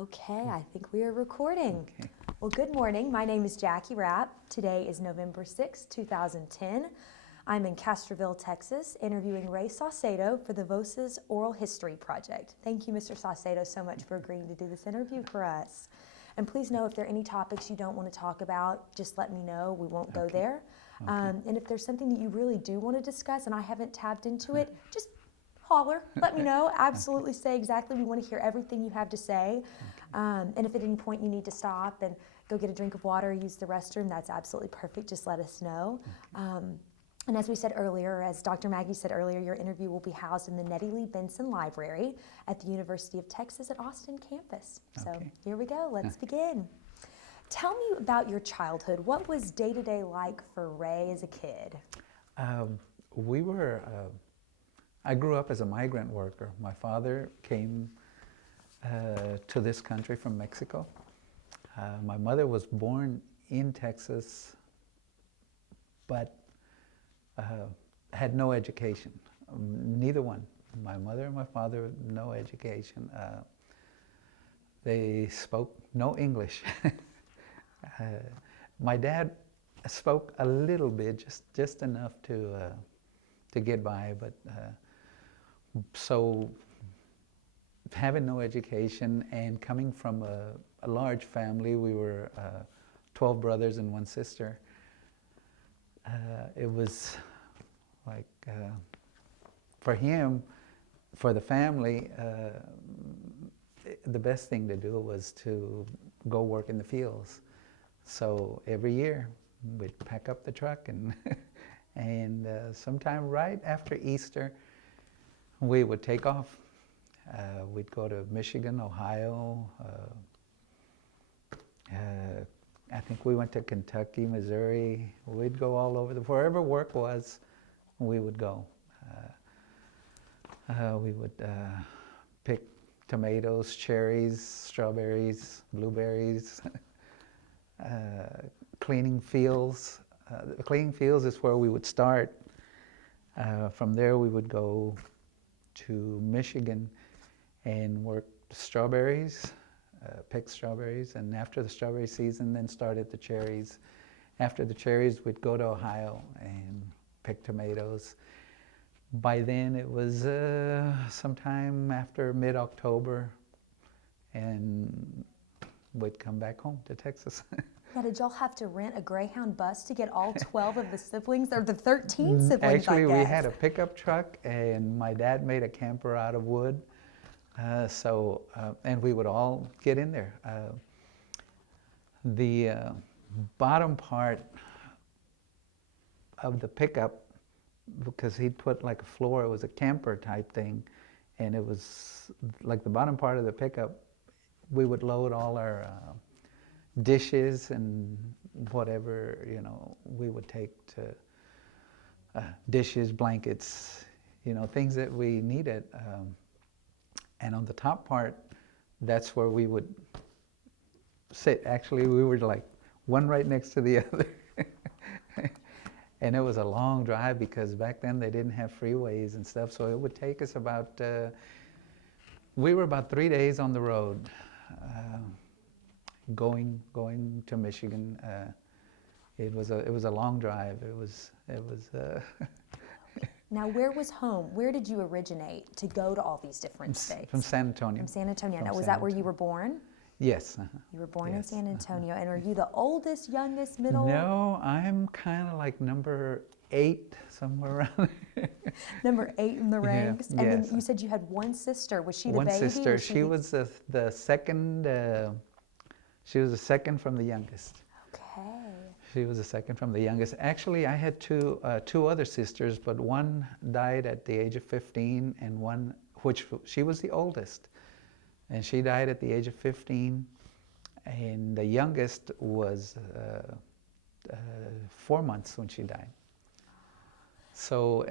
Okay, I think we are recording. Okay. Well, good morning. My name is Jackie Rapp. Today is November 6, 2010. I'm in Castroville, Texas, interviewing Ray Saucedo for the Voces Oral History Project. Thank you, Mr. Saucedo, so much for agreeing to do this interview for us. And please know if there are any topics you don't want to talk about, just let me know. We won't go there. And if there's something that you really do want to discuss and I haven't tapped into it, just holler, let me know. Absolutely say exactly. We want to hear everything you have to say. And if at any point you need to stop and go get a drink of water or use the restroom, that's absolutely perfect. Just let us know. And as we said earlier, as Dr. Maggie said earlier, your interview will be housed in the Nettie Lee Benson Library at the University of Texas at Austin campus. So here we go. Let's begin. Tell me about your childhood. What was day-to-day like for Ray as a kid? I grew up as a migrant worker. My father came to this country from Mexico. My mother was born in Texas, but had no education. Neither one. My mother and my father, no education. They spoke no English. My dad spoke a little bit, just enough to get by, but so having no education and coming from a large family, we were 12 brothers and one sister. It was like, for him, for the family, the best thing to do was to go work in the fields. So every year we'd pack up the truck and sometime right after Easter, we would take off. We'd go to Michigan, Ohio. I think we went to Kentucky, Missouri. We'd go all over. Wherever work was, we would go. We would pick tomatoes, cherries, strawberries, blueberries, cleaning fields. Cleaning fields is where we would start. From there, we would go to Michigan and work strawberries, pick strawberries, and after the strawberry season, then started the cherries. After the cherries, we'd go to Ohio and pick tomatoes. By then, it was sometime after mid-October, and we'd come back home to Texas. Now, did y'all have to rent a Greyhound bus to get all 12 of the siblings, or the 13 siblings, Actually, I guess? we had a pickup truck, and my dad made a camper out of wood. And we would all get in there. The bottom part of the pickup, because he'd put like a floor, it was a camper type thing, and it was like the bottom part of the pickup, we would load all our dishes and whatever, we would take to dishes, blankets, things that we needed. And on the top part, that's where we would sit. Actually, we were like one right next to the other. And it was a long drive because back then they didn't have freeways and stuff. So it would take us about, we were about 3 days on the road, going to Michigan. It was a long drive. It was. Now, where was home? Where did you originate to go to all these different states? From San Antonio. From San Antonio. From Now, was San that where you were born? Yes. You were born in Yes. San Antonio. And are you the oldest, youngest, middle? No, I'm kind of like number 8, somewhere around there. Number 8 in the ranks? Yeah, and yes. then you said you had one sister. Was she the One baby? sister. She was the second. She was the second from the youngest. Okay. She was the second from the youngest. Actually, I had two other sisters, but one died at the age of 15, and one, she was the oldest, and she died at the age of 15, and the youngest was 4 months when she died. So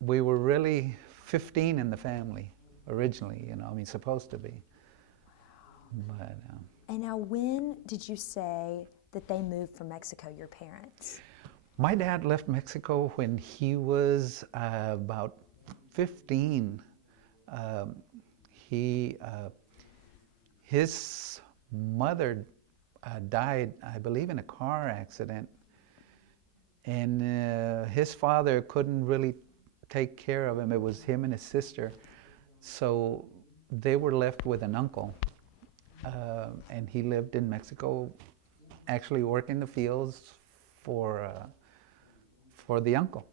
we were really 15 in the family originally, supposed to be. But, and now, when did you say that they moved from Mexico, your parents? My dad left Mexico when he was about 15. He his mother died, I believe, in a car accident, and his father couldn't really take care of him. It was him and his sister, so they were left with an uncle, and he lived in Mexico, actually working the fields for the uncle,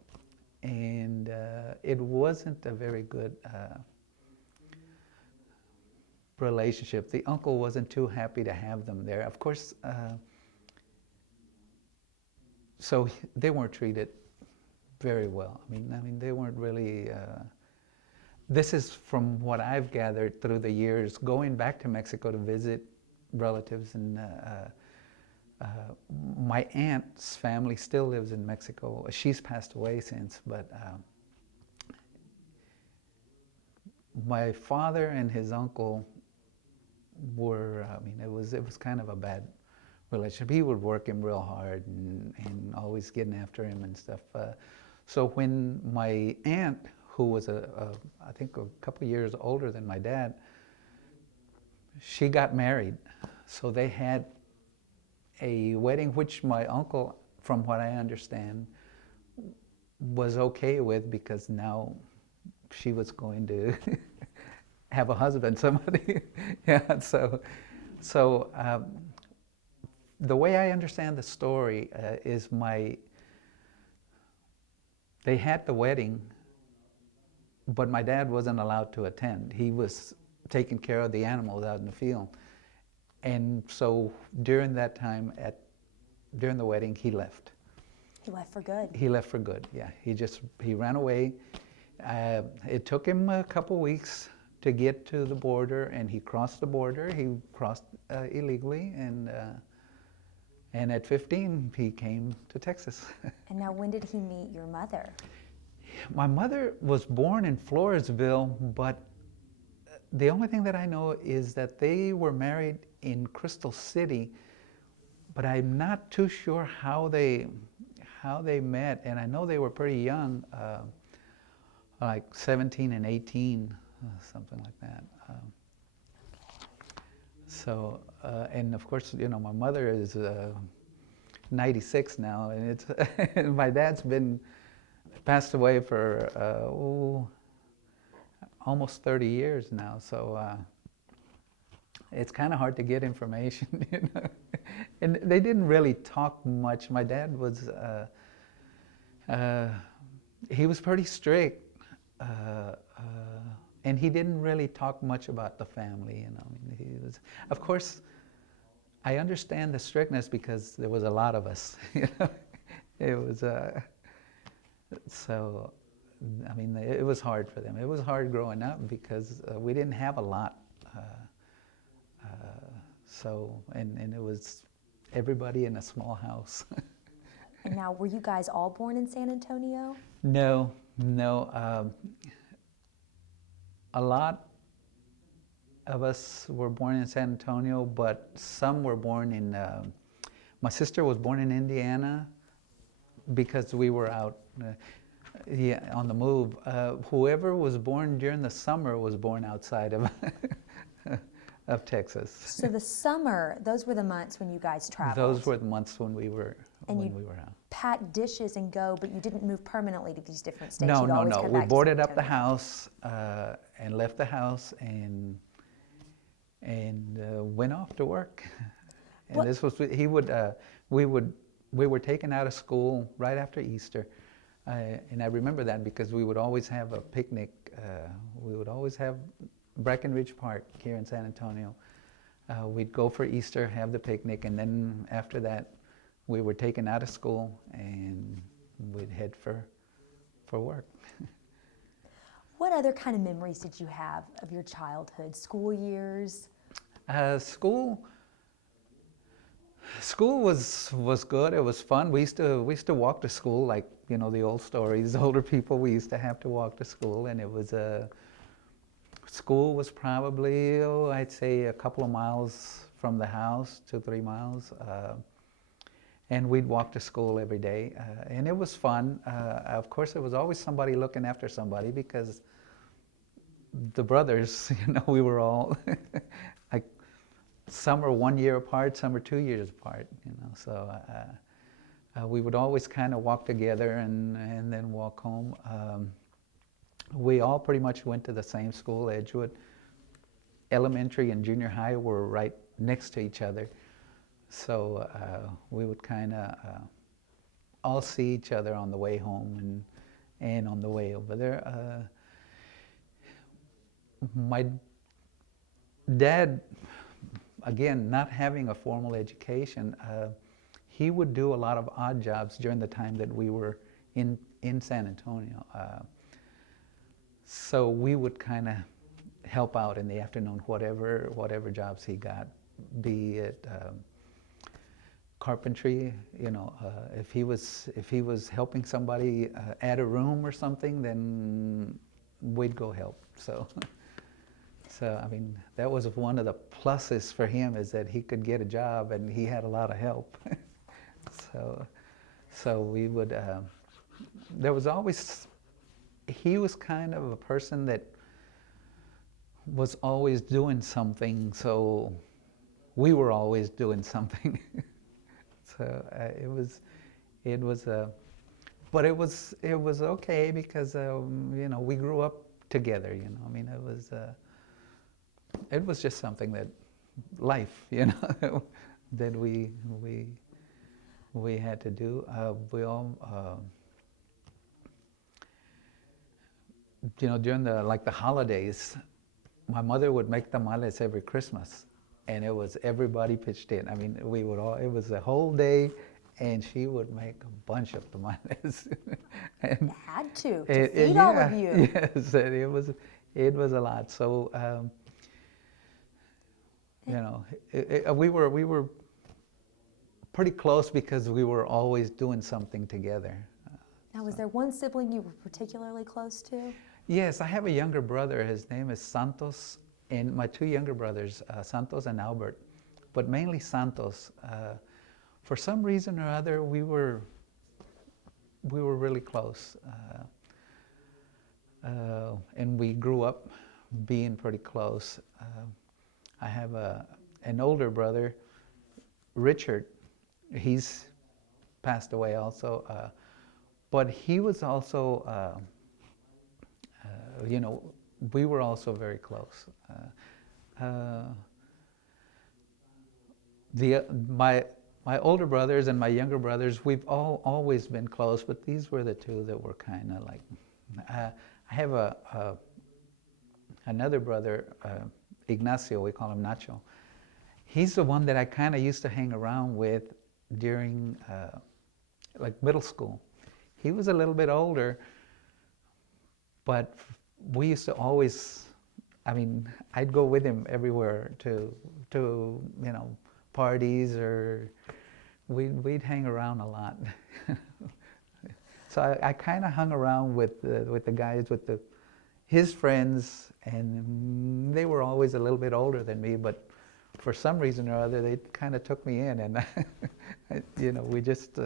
and it wasn't a very good relationship. The uncle wasn't too happy to have them there. Of course, so they weren't treated very well. I mean, they weren't really. This is from what I've gathered through the years, going back to Mexico to visit relatives, and my aunt's family still lives in Mexico. She's passed away since, but my father and his uncle were, I mean, it was kind of a bad relationship. He would work him real hard and always getting after him and stuff. So when my aunt, who was I think a couple years older than my dad, she got married. So they had a wedding, which my uncle, from what I understand, was okay with, because now she was going to have a husband, somebody. Yeah, so the way I understand the story is they had the wedding, but my dad wasn't allowed to attend. He was taking care of the animals out in the field. And so during that time, during the wedding, he left. He left for good. He left for good, yeah. He ran away. It took him a couple weeks to get to the border, and he crossed the border. He crossed illegally, and at 15, he came to Texas. And now, when did he meet your mother? My mother was born in Floresville, but the only thing that I know is that they were married in Crystal City, but I'm not too sure how they met, and I know they were pretty young, like 17 and 18, something like that. And of course, you know, my mother is 96 now, and it's and my dad's passed away for almost 30 years now, so it's kind of hard to get information, you know. And they didn't really talk much. My dad was he was pretty strict, and he didn't really talk much about the family, you know. I mean, he was, of course, I understand the strictness because there was a lot of us, you know. It was so, I mean, it was hard for them. It was hard growing up because we didn't have a lot. And it was everybody in a small house. And now, were you guys all born in San Antonio? No. A lot of us were born in San Antonio, but some were born in, my sister was born in Indiana because we were out on the move. Whoever was born during the summer was born outside of Texas. So the summer, those were the months when you guys traveled? Those were the months when we were out. Pack dishes and go, but you didn't move permanently to these different states? No. We boarded up the Antonio. house and left the house and went off to work. And What? this was, we were taken out of school right after Easter. And I remember that because we would always have a picnic. We would always have Breckenridge Park here in San Antonio. We'd go for Easter, have the picnic, and then after that, we were taken out of school and we'd head for work. What other kind of memories did you have of your childhood, school years? School was good. It was fun. We used to walk to school, like, you know, the old stories. The older people, we used to have to walk to school, and it was school was probably, I'd say a couple of miles from the house, 2-3 miles. And we'd walk to school every day, and it was fun. Of course, there was always somebody looking after somebody because the brothers, you know, we were all like some are 1 year apart, some are 2 years apart, you know. So we would always kind of walk together and then walk home. We all pretty much went to the same school, Edgewood. Elementary and junior high were right next to each other. So we would kind of all see each other on the way home and on the way over there. My dad, again, not having a formal education, he would do a lot of odd jobs during the time that we were in San Antonio. So we would kind of help out in the afternoon, whatever jobs he got, be it carpentry. You know, if he was helping somebody add a room or something, then we'd go help. So I mean, that was one of the pluses for him, is that he could get a job and he had a lot of help. So we would. There was always. He was kind of a person that was always doing something, so we were always doing something. So but it was okay because you know, we grew up together. You know, I mean, it was just something that life, you know, that we had to do. We all. You know, during the holidays, my mother would make tamales every Christmas, and it was everybody pitched in. I mean, it was a whole day, and she would make a bunch of tamales. And had to feed all of you. Yes, and it was a lot. So, you know, we were pretty close because we were always doing something together. Now, was there one sibling you were particularly close to? Yes, I have a younger brother. His name is Santos, and my two younger brothers, Santos and Albert, but mainly Santos. For some reason or other, we were really close, and we grew up being pretty close. I have an older brother, Richard. He's passed away also, but he was also. You know, we were also very close. My older brothers and my younger brothers, we've always been close, but these were the two that were kind of like. I have another brother, Ignacio. We call him Nacho. He's the one that I kind of used to hang around with during like middle school. He was a little bit older, but we used to always, I mean, I'd go with him everywhere to you know, parties, or we'd hang around a lot. So I kind of hung around with the guys, with his friends, and they were always a little bit older than me, but for some reason or other, they kind of took me in, and you know, we just.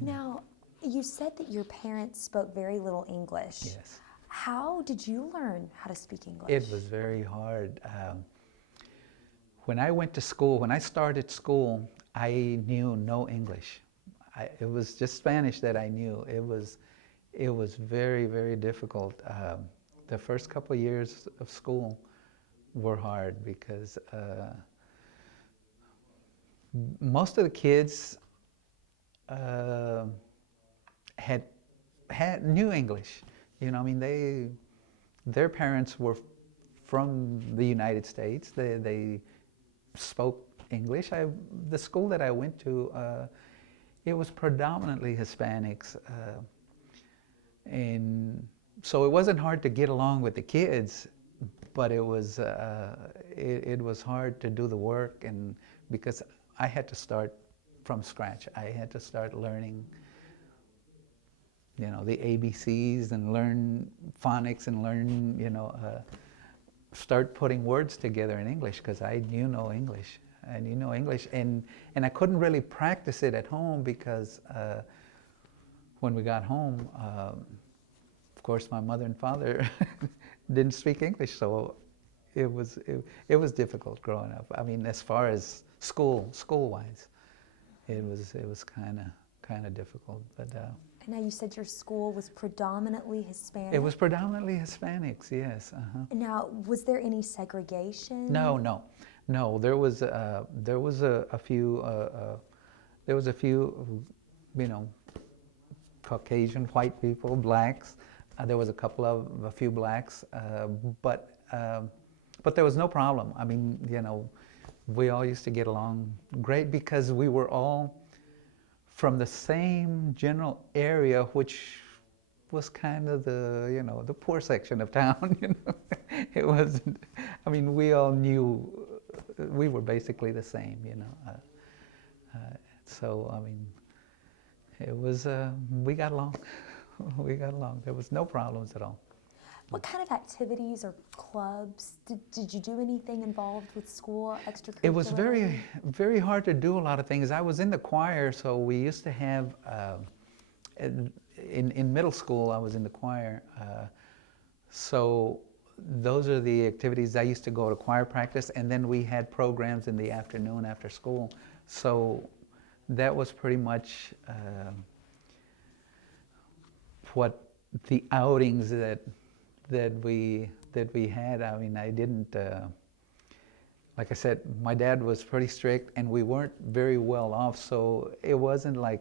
Now, you said that your parents spoke very little English. Yes. How did you learn how to speak English? It was very hard. When I went to school, when I started school, I knew no English. It was just Spanish that I knew. It was very, very difficult. The first couple of years of school were hard because most of the kids knew English. You know, I mean, their parents were from the United States. They spoke English. The school that I went to, it was predominantly Hispanics, and so it wasn't hard to get along with the kids, but it was hard to do the work, and because I had to start from scratch. I had to start learning, you know, the ABCs, and learn phonics, and learn, you know, start putting words together in English, because I knew no English. I knew no English, and I couldn't really practice it at home because when we got home, of course, my mother and father didn't speak English, so it was difficult growing up. I mean, as far as school-wise, it was kind of difficult. But And now you said your school was predominantly Hispanic. it was predominantly Hispanics. Yes. Uh-huh. Now, was there any segregation? No. There was a few. There was a few, you know, Caucasian white people, blacks. There was a few blacks, but there was no problem. I mean, you know, we all used to get along great because we were all from the same general area, which was kind of the, you know, the poor section of town. You know, it wasn't. I mean, we all knew we were basically the same. You know, so I mean, it was. We got along. We got along. There was no problems at all. What kind of activities or clubs? Did you do anything involved with school, extracurricular? It was very, very hard to do a lot of things. I was in the choir, so we used to have, in middle school, I was in the choir. So those are the activities. I used to go to choir practice, and then we had programs in the afternoon after school. So that was pretty much what the outings that we had. I mean, I didn't, like I said, my dad was pretty strict and we weren't very well off, so it wasn't like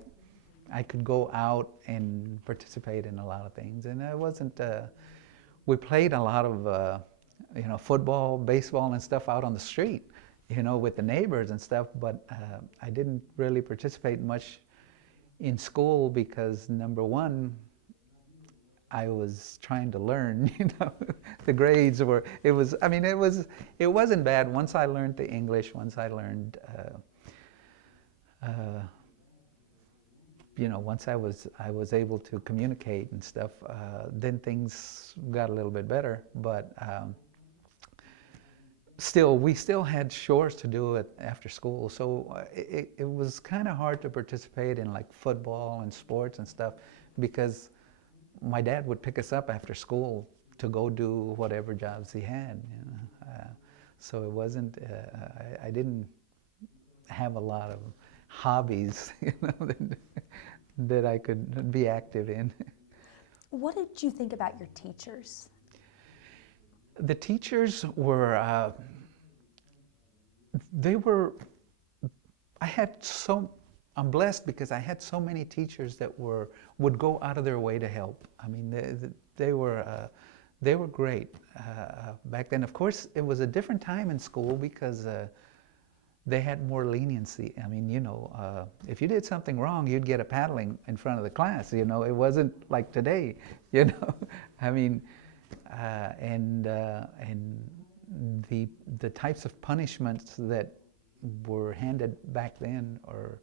I could go out and participate in a lot of things. And it wasn't, we played a lot of, you know, football, baseball and stuff out on the street, you know, with the neighbors and stuff, but I didn't really participate much in school because, number one, I was trying to learn, you know. The grades were, it wasn't bad. Once I learned the English, once I learned, you know, once I was able to communicate and stuff, then things got a little bit better. But we still had chores to do after school. So it was kind of hard to participate in like football and sports and stuff because my dad would pick us up after school to go do whatever jobs he had, you know. So it wasn't, I didn't have a lot of hobbies, you know, that I could be active in. What did you think about your teachers? The teachers were, I'm blessed because I had so many teachers that would go out of their way to help. I mean, they were great back then. Of course, it was a different time in school because they had more leniency. I mean, you know, if you did something wrong, you'd get a paddling in front of the class. You know, it wasn't like today. You know, I mean, and the types of punishments that were handed back then or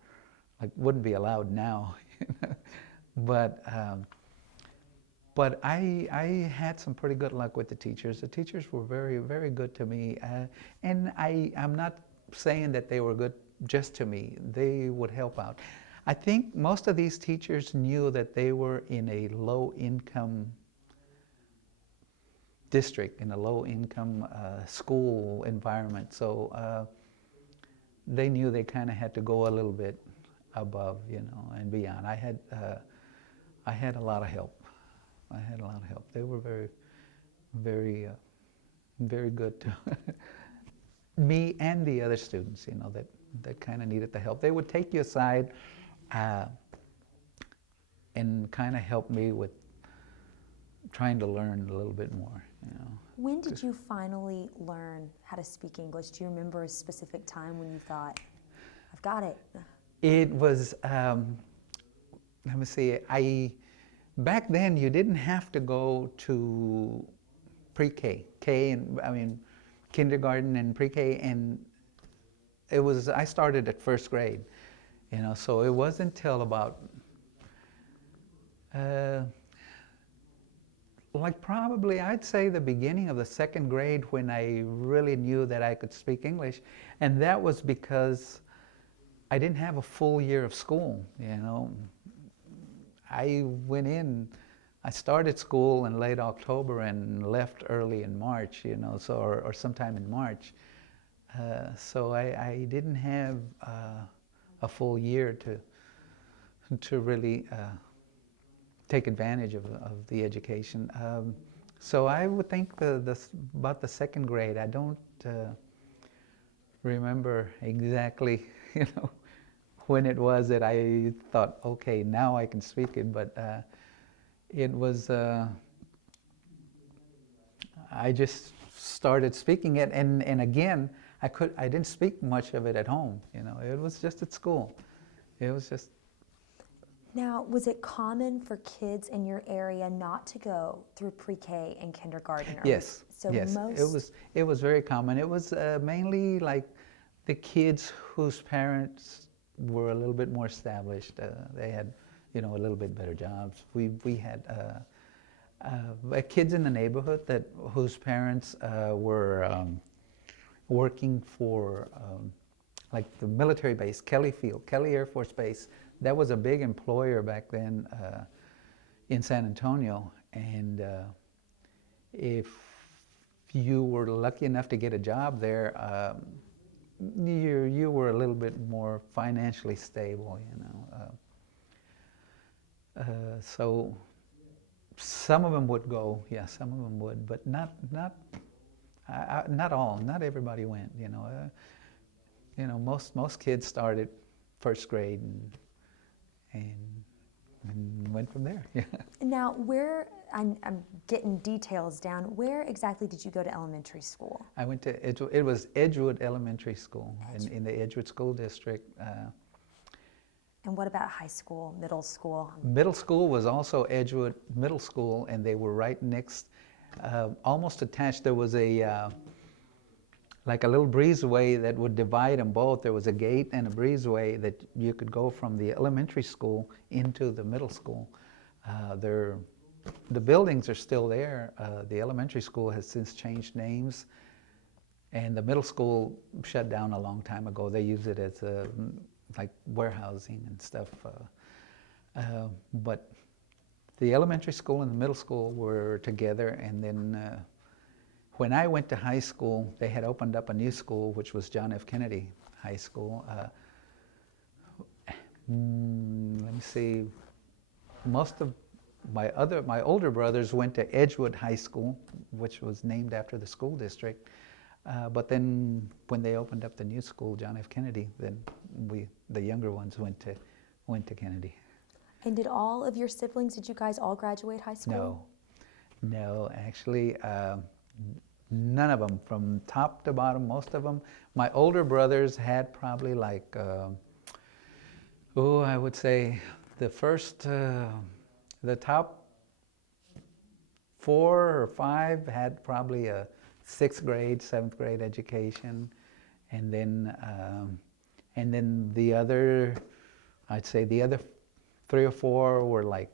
like wouldn't be allowed now, you know? But I had some pretty good luck with the teachers. The teachers were very, very good to me, and I'm not saying that they were good just to me. They would help out. I think most of these teachers knew that they were in a low-income district, in a low-income school environment, so they knew they kind of had to go a little bit above, you know, and beyond. I had a lot of help. I had a lot of help. They were very, very, very good to me and the other students, you know, that kind of needed the help. They would take you aside and kind of help me with trying to learn a little bit more, you know. When did you finally learn how to speak English? Do you remember a specific time when you thought, I've got it? It was, let me see, back then you didn't have to go to PreK, kindergarten and PreK, and I started at first grade, you know, so it wasn't until about, like probably I'd say the beginning of the second grade when I really knew that I could speak English, and that was because I didn't have a full year of school, you know. I went in I started school in late October and left early in March, you know, so or sometime in March. So I didn't have a full year to really take advantage of the education. So I would think about the second grade. I don't remember exactly, you know, when it was that I thought, okay, now I can speak it. But it was, I just started speaking it, and again, I didn't speak much of it at home. You know, it was just at school. It was just. Now, was it common for kids in your area not to go through pre-K and kindergarten? Yes, yes. It was very common. It was mainly like the kids whose parents were a little bit more established. They had, you know, a little bit better jobs. We had kids in the neighborhood whose parents were working for like the military base, Kelly Air Force Base. That was a big employer back then in San Antonio, and if you were lucky enough to get a job there, you were a little bit more financially stable, you know. So some of them would go, yeah, some of them would, but not all. Not everybody went, you know. You know, most kids started first grade and went from there. Yeah. Now, where, I'm getting details down, where exactly did you go to elementary school? I went to, it was Edgewood Elementary School in the Edgewood School District. And what about high school, middle school? Middle school was also Edgewood Middle School, and they were right next, almost attached. There was like a little breezeway that would divide them both. There was a gate and a breezeway that you could go from the elementary school into the middle school. The buildings are still there. The elementary school has since changed names, and the middle school shut down a long time ago. They use it as like warehousing and stuff. But the elementary school and the middle school were together, and then when I went to high school, they had opened up a new school, which was John F. Kennedy High School. Let me see. Most of my older brothers went to Edgewood High School, which was named after the school district. But then when they opened up the new school, John F. Kennedy, then the younger ones went to Kennedy. And did all of your siblings, did you guys all graduate high school? No, actually, none of them, from top to bottom, most of them. My older brothers had probably like, I would say the first, the top 4 or 5 had probably a 6th grade, 7th grade education, and then the other, I'd say the other 3 or 4 were like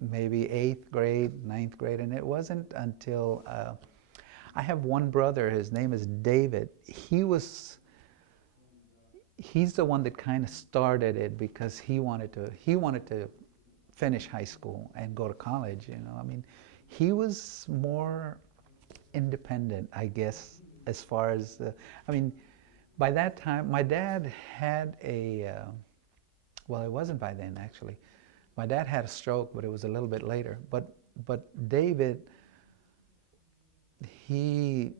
maybe 8th grade, 9th grade, and it wasn't until I have one brother. His name is David. He's the one that kind of started it because he wanted to finish high school and go to college. You know, I mean, he was more independent, I guess, as far as I mean, by that time, my dad had well, it wasn't by then actually. My dad had a stroke, but it was a little bit later. But David, he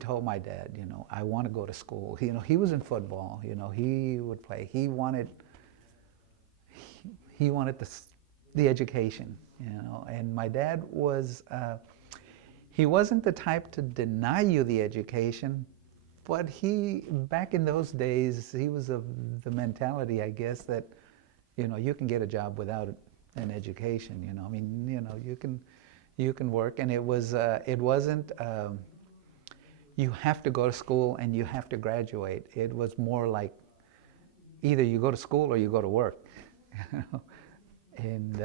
told my dad, you know, I want to go to school. You know, he was in football. You know, he would play. He wanted the education. You know, and my dad was. He wasn't the type to deny you the education, but back in those days, he was of the mentality, I guess, that, you know, you can get a job without an education. You know, I mean, you know, you can work, and it wasn't. You have to go to school and you have to graduate. It was more like either you go to school or you go to work. You know? And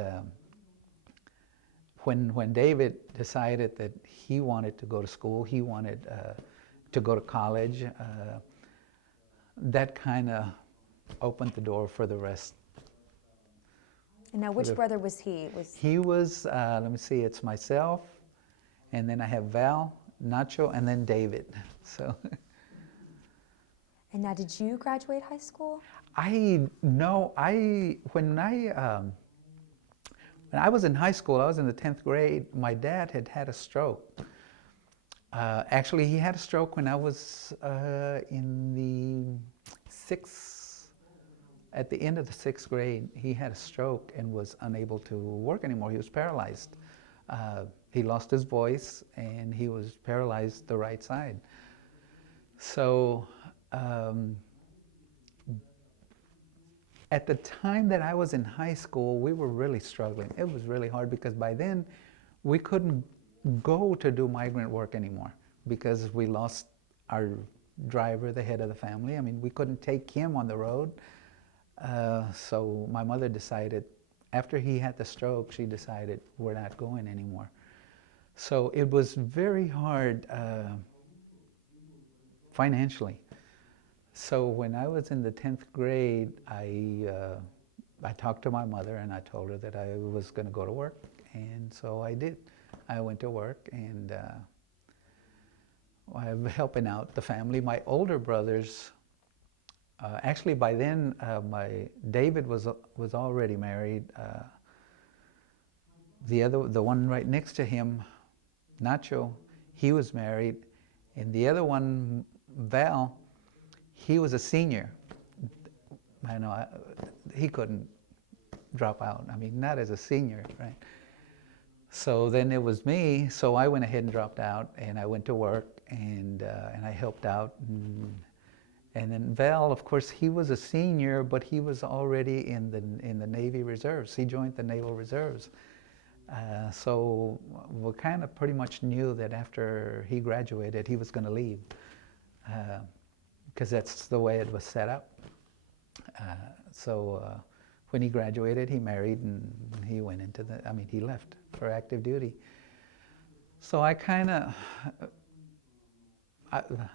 when David decided that he wanted to go to school, he wanted to go to college, that kind of opened the door for the rest. And now, which brother was he? He was, let me see, it's myself, and then I have Val, Nacho, and then David. So. And now, did you graduate high school? When I was in high school, I was in the 10th grade, my dad had a stroke. Actually, he had a stroke when I was in the at the end of the 6th grade. He had a stroke and was unable to work anymore. He was paralyzed. He lost his voice and he was paralyzed the right side. So at the time that I was in high school, we were really struggling. It was really hard because by then we couldn't go to do migrant work anymore because we lost our driver, the head of the family. I mean, we couldn't take him on the road. So my mother decided, after he had the stroke, she decided we're not going anymore. So it was very hard financially. So when I was in the 10th grade, I talked to my mother and I told her that I was going to go to work. And so I did. I went to work and I'm helping out the family. My older brothers, actually by then, David was already married. The one right next to him, Nacho, he was married. And the other one, Val, he was a senior. I know, he couldn't drop out. I mean, not as a senior, right? So then it was me, so I went ahead and dropped out, and I went to work, and I helped out. And then Val, of course, he was a senior, but he was already in the Navy Reserves. He joined the Naval Reserves. So we kind of pretty much knew that after he graduated, he was going to leave, because that's the way it was set up. So when he graduated, he married and he went into he left for active duty. So I kind of,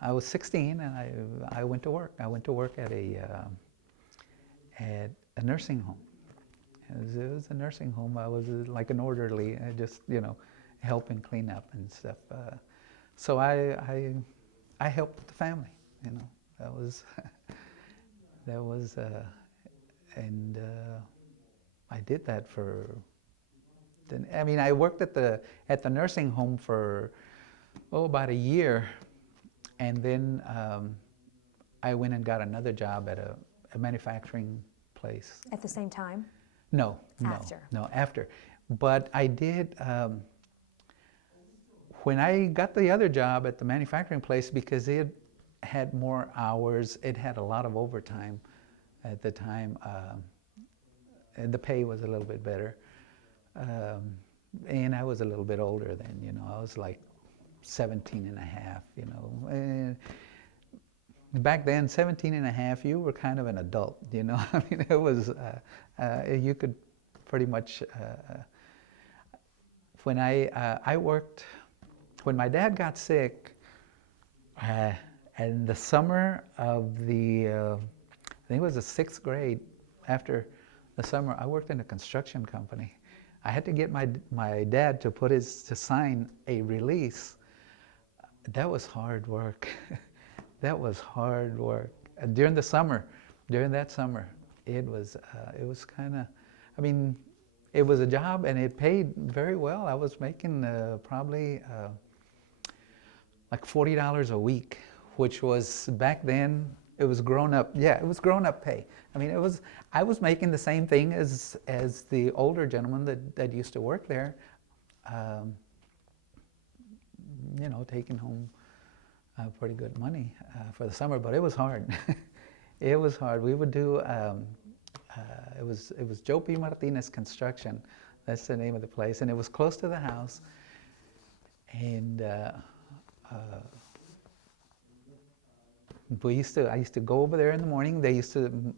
I was 16 and I went to work. I went to work at a nursing home. It was a nursing home. I was like an orderly, just, helping clean up and stuff. So I helped the family, that was, and I did that for, I worked at the nursing home for, about a year, and then I went and got another job at a manufacturing place. At the same time? No, after. But I did, when I got the other job at the manufacturing place, because it had more hours, it had a lot of overtime at the time, and the pay was a little bit better. And I was a little bit older then, I was like 17 and a half, and back then, 17 and a half, you were kind of an adult, it was, you could pretty much, when I worked, when my dad got sick, in the summer of I think it was the 6th grade, after the summer, I worked in a construction company. I had to get my dad to sign a release. That was hard work. That was hard work. During that summer, it was kind of, it was a job and it paid very well. I was making probably like $40 a week, which was back then, it was grown up. Yeah, it was grown up pay. I was making the same thing as the older gentleman that used to work there, taking home pretty good money for the summer, but it was hard. It was hard. We would do, it was Joe P. Martinez Construction. That's the name of the place, and it was close to the house. And I used to go over there in the morning. They used to,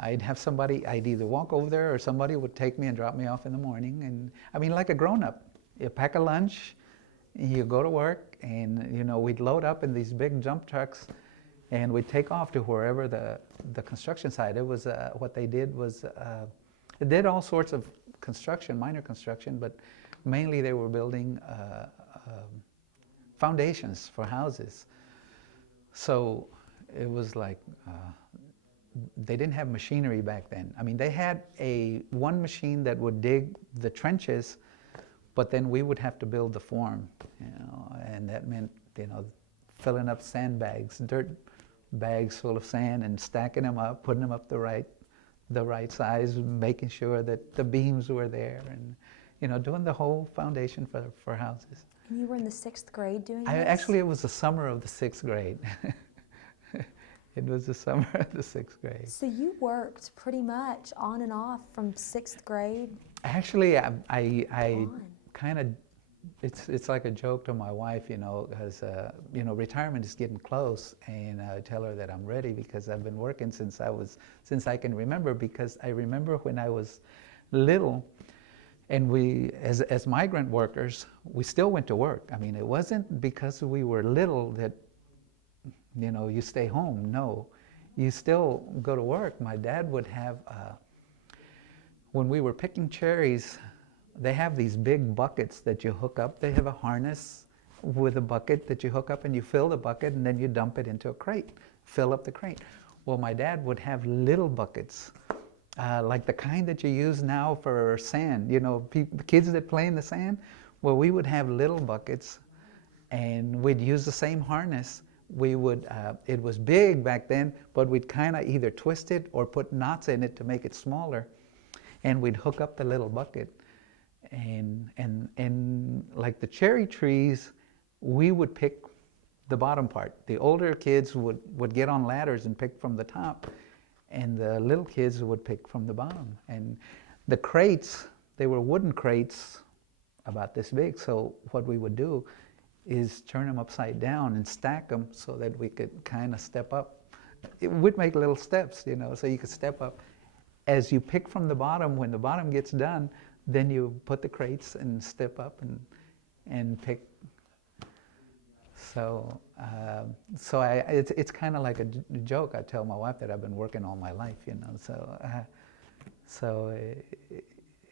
I'd have somebody, I'd either walk over there or somebody would take me and drop me off in the morning. And like a grown-up, you pack a lunch, you go to work, and we'd load up in these big dump trucks, and we'd take off to wherever the construction site. It was what they did was They did all sorts of construction, minor construction, but mainly they were building foundations for houses. So it was like, they didn't have machinery back then. I mean, they had one machine that would dig the trenches, but then we would have to build the form, and that meant, filling up sandbags, dirt bags full of sand, and stacking them up, putting them up the right size, making sure that the beams were there, and doing the whole foundation for houses. And you were in the 6th grade doing this? Actually, it was the summer of the 6th grade. It was the summer of the 6th grade. So you worked pretty much on and off from 6th grade? Actually, I kind of, it's like a joke to my wife, because, retirement is getting close, and I tell her that I'm ready because I've been working since I can remember, because I remember when I was little, and we, as migrant workers, we still went to work. I mean, it wasn't because we were little that, you stay home. No, you still go to work. My dad would have, when we were picking cherries, they have these big buckets that you hook up. They have a harness with a bucket that you hook up, and you fill the bucket, and then you dump it into a crate, fill up the crate. Well, my dad would have little buckets, like the kind that you use now for sand, kids that play in the sand. Well, we would have little buckets, and we'd use the same harness. We would, it was big back then, but we'd kind of either twist it or put knots in it to make it smaller, and we'd hook up the little bucket. And like the cherry trees, we would pick the bottom part. The older kids would get on ladders and pick from the top, and the little kids would pick from the bottom. And the crates, they were wooden crates about this big, so what we would do is turn them upside down and stack them so that we could kind of step up. It would make little steps, so you could step up. As you pick from the bottom, when the bottom gets done, then you put the crates and step up and pick. So, it's kind of like a joke. I tell my wife that I've been working all my life, So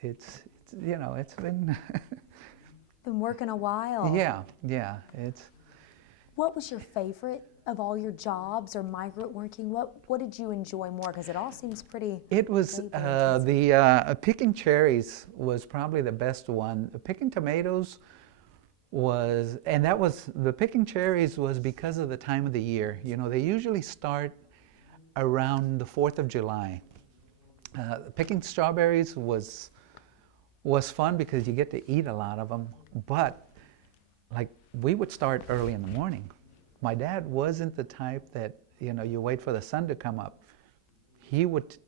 it's been Been working a while. Yeah. What was your favorite of all your jobs or migrant working? What did you enjoy more? Because it all seems pretty. It was picking cherries was probably the best one. Picking tomatoes was, and that was, the picking cherries was because of the time of the year. They usually start around the 4th of July. Picking strawberries was fun because you get to eat a lot of them, but like we would start early in the morning. My dad wasn't the type that, you wait for the sun to come up. We would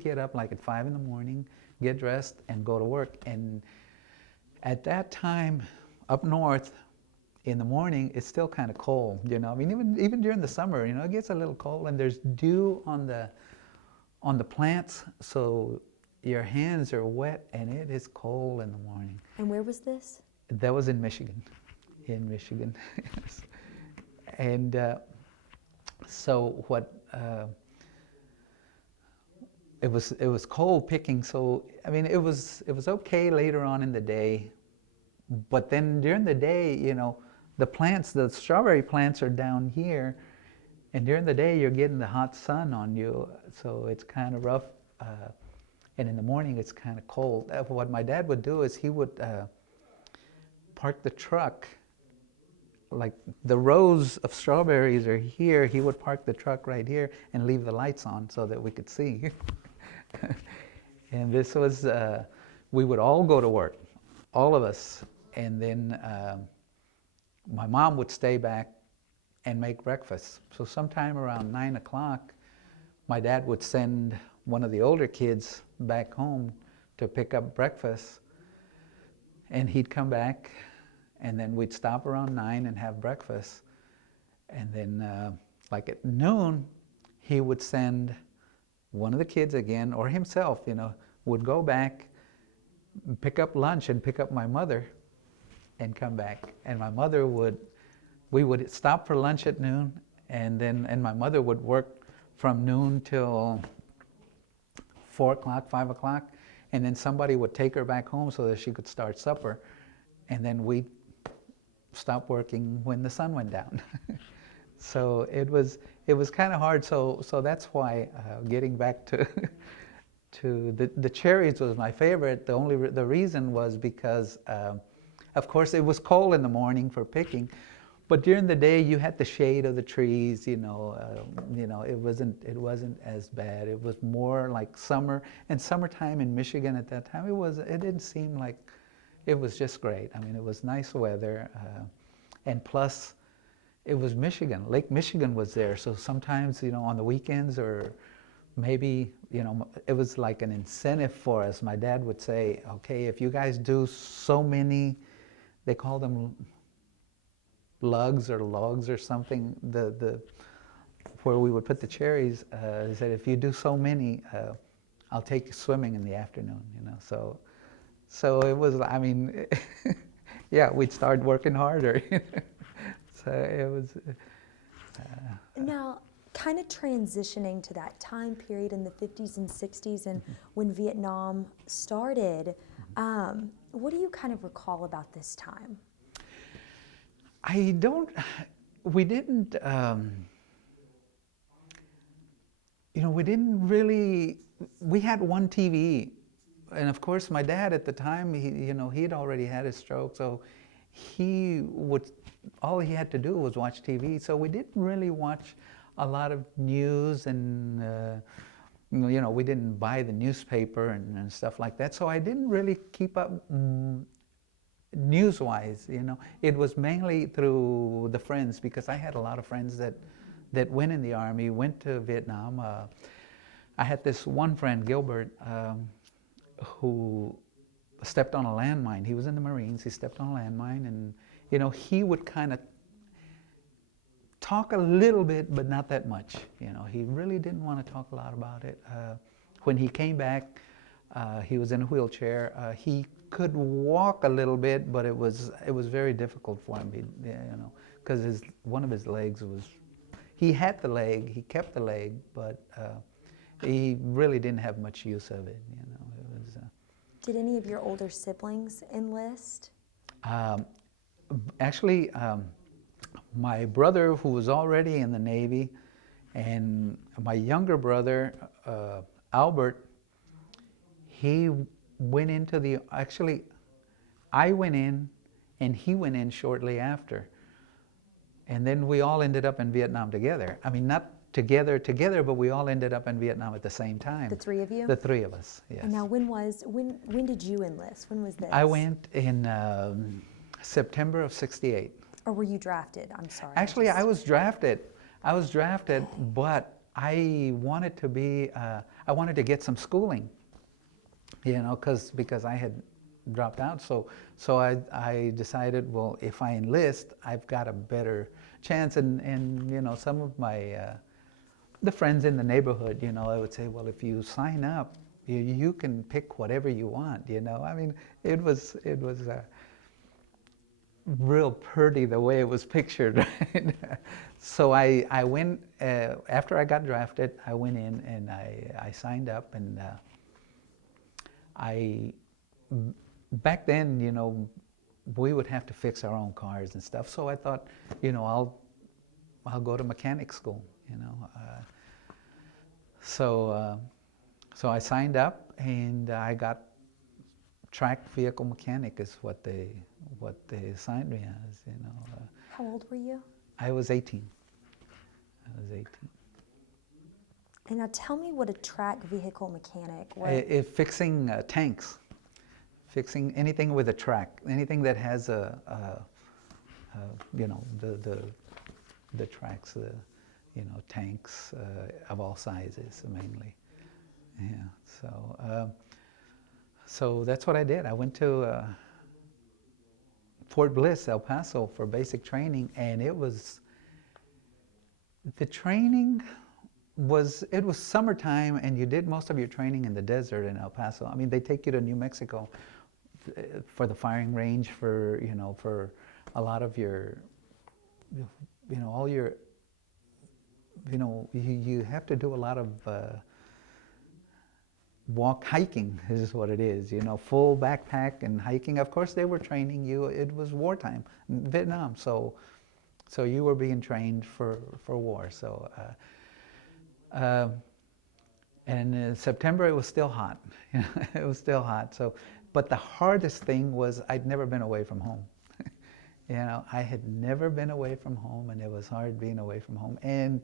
get up like at 5 in the morning, get dressed and go to work. And at that time, up north, in the morning, it's still kind of cold, I mean, even during the summer, it gets a little cold, and there's dew on the plants, so your hands are wet, and it is cold in the morning. And where was this? That was in Michigan. Yes. And so what? It was cold picking. So I mean, it was okay later on in the day, but then during the day, the strawberry plants are down here, and during the day you're getting the hot sun on you, so it's kind of rough. And in the morning it's kind of cold. What my dad would do is he would park the truck, like the rows of strawberries are here, he would park the truck right here and leave the lights on so that we could see. And this was, we would all go to work, all of us, and then my mom would stay back and make breakfast. So sometime around 9 o'clock, my dad would send one of the older kids back home to pick up breakfast, and he'd come back, and then we'd stop around 9 and have breakfast. And then like at noon, he would send one of the kids again, or himself, would go back, pick up lunch and pick up my mother and come back. And my mother we would stop for lunch at noon, and my mother would work from noon till 4 o'clock, 5 o'clock, and then somebody would take her back home so that she could start supper, and then we'd stop working when the sun went down. So it was kind of hard. So that's why getting back to to the cherries was my favorite. The reason was because of course it was cold in the morning for picking, but during the day you had the shade of the trees. You know, it wasn't as bad. It was more like summer, and summertime in Michigan at that time. It didn't seem like, it was just great. I mean, it was nice weather, and plus it was Michigan. Lake Michigan was there, so sometimes, on the weekends, or maybe, it was like an incentive for us. My dad would say, okay, if you guys do so many, they call them lugs or logs or something, where we would put the cherries, he said, if you do so many, I'll take you swimming in the afternoon, So it was, I mean, yeah, we'd start working harder. So it was. Now, kind of transitioning to that time period in the 50s and 60s and when Vietnam started, what do you kind of recall about this time? We didn't really, we had one TV, and of course my dad at the time, he'd already had his stroke, so all he had to do was watch TV, so we didn't really watch a lot of news, and we didn't buy the newspaper and stuff like that, so I didn't really keep up news-wise. It was mainly through the friends, because I had a lot of friends that went in the Army, went to Vietnam. I had this one friend, Gilbert, who stepped on a landmine. He was in the Marines. He stepped on a landmine, and he would kind of talk a little bit, but not that much. He really didn't want to talk a lot about it. When he came back, he was in a wheelchair. He could walk a little bit, but it was very difficult for him. Because one of his legs was. He had the leg. He kept the leg, but he really didn't have much use of it. It was. Did any of your older siblings enlist? Actually, my brother, who was already in the Navy, and my younger brother, Albert, he went into the, actually, I went in, and he went in shortly after. And then we all ended up in Vietnam together. I mean, not together, but we all ended up in Vietnam at the same time. The three of you? The three of us, yes. And now when did you enlist? When was this? I went in September of '68. Or were you drafted? I'm sorry. Actually, I was drafted. But I wanted to be, I wanted to get some schooling, because I had dropped out. So I decided, well, if I enlist, I've got a better chance. And some of my, the friends in the neighborhood, I would say, well, if you sign up, you can pick whatever you want, I mean, it was real pretty the way it was pictured, right? So I went, after I got drafted, I went in and I signed up, and back then, we would have to fix our own cars and stuff. So I thought, I'll go to mechanic school, So I signed up, and I got track vehicle mechanic is what they assigned me as, How old were you? I was 18. And now tell me what a track vehicle mechanic was. Fixing tanks. Fixing anything with a track, anything that has the tracks, tanks of all sizes mainly. Yeah. So that's what I did. I went to Fort Bliss, El Paso, for basic training, and the training was summertime, and you did most of your training in the desert in El Paso. I mean, they take you to New Mexico for the firing range, for a lot of your, all your, you have to do a lot of hiking is what it is, you know, full backpack and hiking. Of course, they were training you. It was wartime, Vietnam, so you were being trained for war. So, and in September it was still hot. You know, it was still hot. So, but the hardest thing was I'd never been away from home. You know, I had never been away from home, and it was hard being away from home. And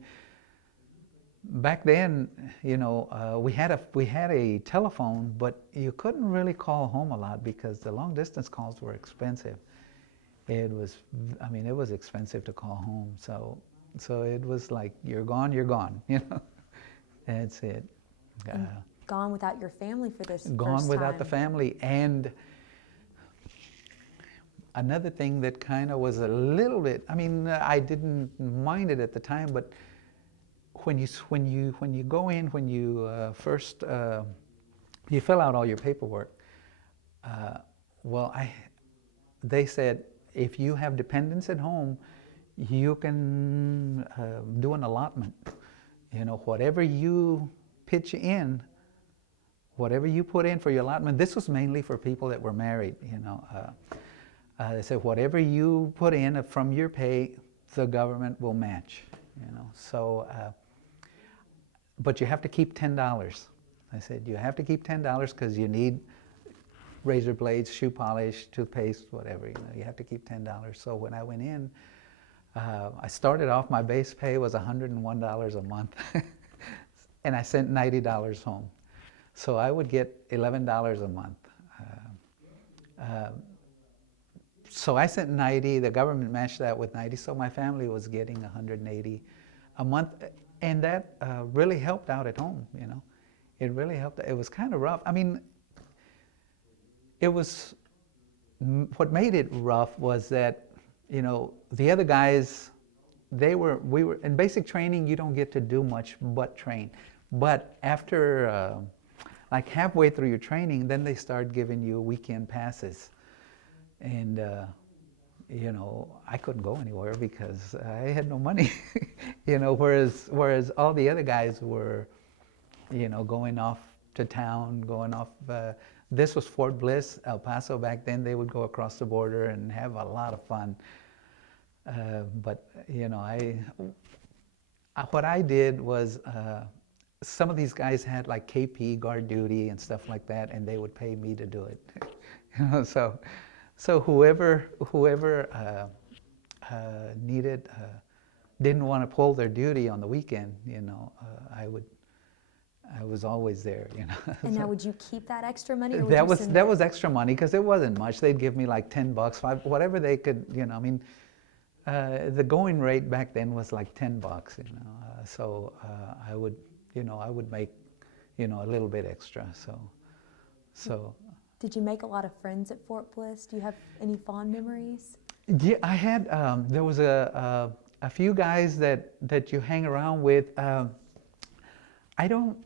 back then, you know, we had a telephone, but you couldn't really call home a lot because the long distance calls were expensive. It was, I mean, it was expensive to call home. So it was like, you're gone, you know. That's it. And gone without your family for this Gone first without time. the family. And another thing that kind of was a little bit, I mean, I didn't mind it at the time, but when you go in, when you first you fill out all your paperwork, well, they said if you have dependents at home, you can do an allotment. You know, whatever you pitch in, whatever you put in for your allotment. This was mainly for people that were married. You know, they said whatever you put in from your pay, the government will match. You know, so. But you have to keep $10. I said, you have to keep $10 because you need razor blades, shoe polish, toothpaste, whatever. You know, you have to keep $10. So when I went in, I started off, my base pay was $101 a month. And I sent $90 home. So I would get $11 a month. So I sent 90, the government matched that with 90, so my family was getting 180 a month. And that really helped out at home, you know. It really helped. It was kind of rough. I mean, it was, what made it rough was that, you know, the other guys, we were, in basic training, you don't get to do much but train. But after, like halfway through your training, then they start giving you weekend passes. And, you know, I couldn't go anywhere because I had no money, you know, whereas all the other guys were, you know, going off to town, going off, this was Fort Bliss, El Paso back then. They would go across the border and have a lot of fun. But, you know, what I did was, some of these guys had like KP, guard duty and stuff like that, and they would pay me to do it, you know, so whoever needed, didn't want to pull their duty on the weekend, you know, I was always there, you know. And now, would you keep that extra money? Or would that you was send that was extra money because it wasn't much. They'd give me like $10, $5, whatever they could, you know. I mean, the going rate back then was like $10, you know. So I would, you know, I would make, you know, a little bit extra. So. Did you make a lot of friends at Fort Bliss? Do you have any fond memories? Yeah, I had. There was a few guys that you hang around with. I don't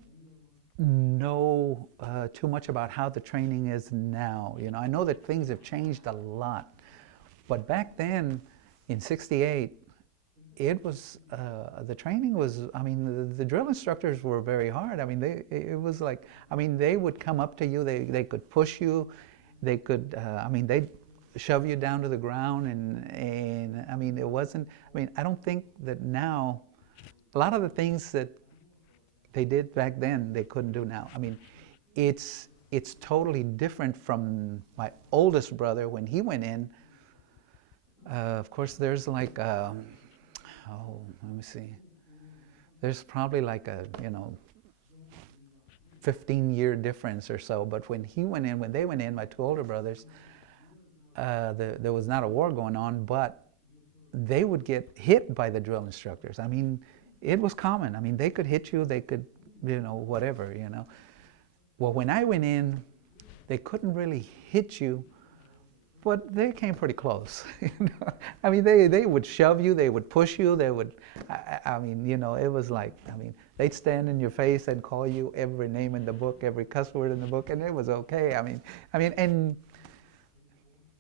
know too much about how the training is now. You know, I know that things have changed a lot, but back then, in '68, it was the training was. I mean, the drill instructors were very hard. I mean, it was like. I mean, they would come up to you. They could push you. They could. I mean, they'd shove you down to the ground, and I mean, it wasn't. I mean, I don't think that now. A lot of the things that they did back then, they couldn't do now. I mean, it's totally different from my oldest brother when he went in. Of course, there's like. Let me see. There's probably like a, you know, 15-year difference or so. But when they went in, my two older brothers, there was not a war going on, but they would get hit by the drill instructors. I mean, it was common. I mean, they could hit you, they could, you know, whatever, you know. Well, when I went in, they couldn't really hit you, but they came pretty close. You know? I mean, they would shove you, they would push you, they would, I mean, you know, it was like, I mean, they'd stand in your face and call you every name in the book, every cuss word in the book, and it was okay. I mean, and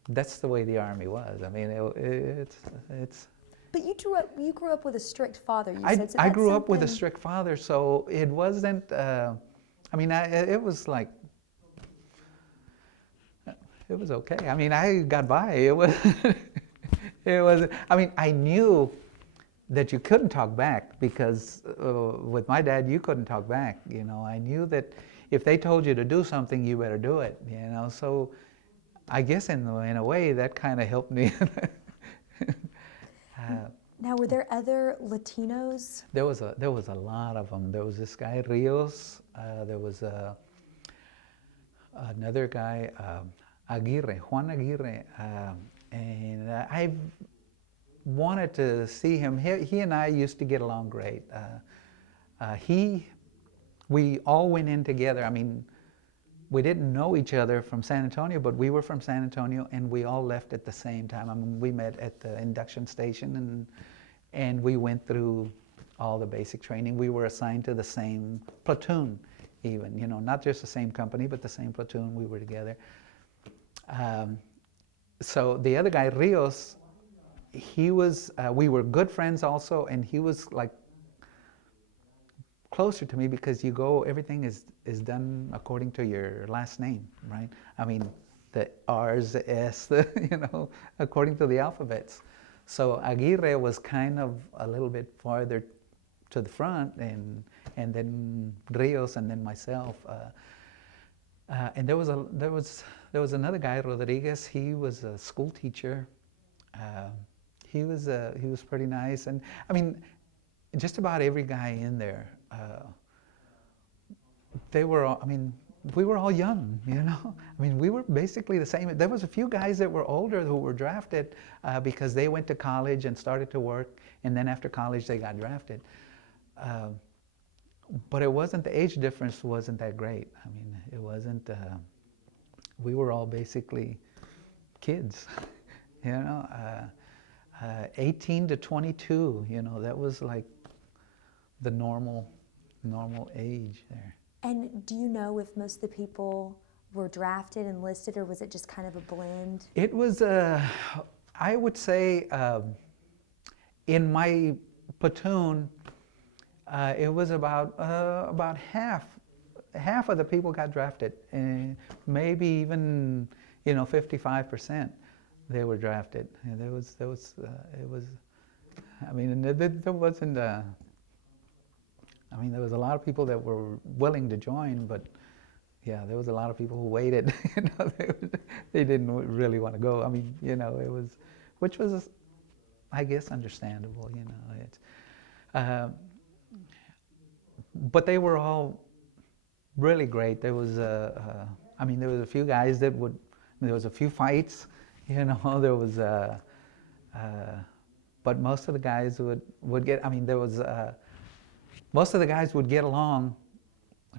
that's the way the Army was. I mean, it's. But you grew up with a strict father. You said, so I that's grew up with a something- strict father, so it wasn't. I mean, it was like, it was okay. I mean, I got by. It was, it was, I mean, I knew that you couldn't talk back because with my dad, you couldn't talk back. You know, I knew that if they told you to do something, you better do it. You know, so I guess in a way that kind of helped me. Now, were there other Latinos? There was a lot of them. There was this guy Rios. There was another guy Juan Aguirre, and I wanted to see him. He and I used to get along great. We all went in together. I mean, we didn't know each other from San Antonio, but we were from San Antonio, and we all left at the same time. I mean, we met at the induction station, and we went through all the basic training. We were assigned to the same platoon, even, you know, not just the same company, but the same platoon. We were together. So the other guy, Rios, he was, we were good friends also, and he was like closer to me because everything is done according to your last name, right? I mean, the R's, the S, you know, according to the alphabets. So Aguirre was kind of a little bit farther to the front, and then Rios, and then myself. And there was another guy, Rodriguez. He was a school teacher. He was pretty nice, and I mean, just about every guy in there. They were all, I mean, we were all young, you know. I mean, we were basically the same. There was a few guys that were older who were drafted because they went to college and started to work, and then after college they got drafted. But it wasn't, the age difference wasn't that great. I mean, it wasn't, we were all basically kids, you know. 18 to 22, you know, that was like the normal age there. And do you know if most of the people were drafted, enlisted, or was it just kind of a blend? It was, I would say, in my platoon, it was about half of the people got drafted, and maybe even, you know, 55% they were drafted. And it was, I mean, there wasn't. I mean, there was a lot of people that were willing to join, but yeah, there was a lot of people who waited. You know, they didn't really want to go. I mean, you know, it was, which was, I guess, understandable. You know, it's. But they were all really great. There was, I mean, there was a few guys that would. There was a few fights. You know, there was. But most of the guys would get. I mean, there was. Most of the guys would get along,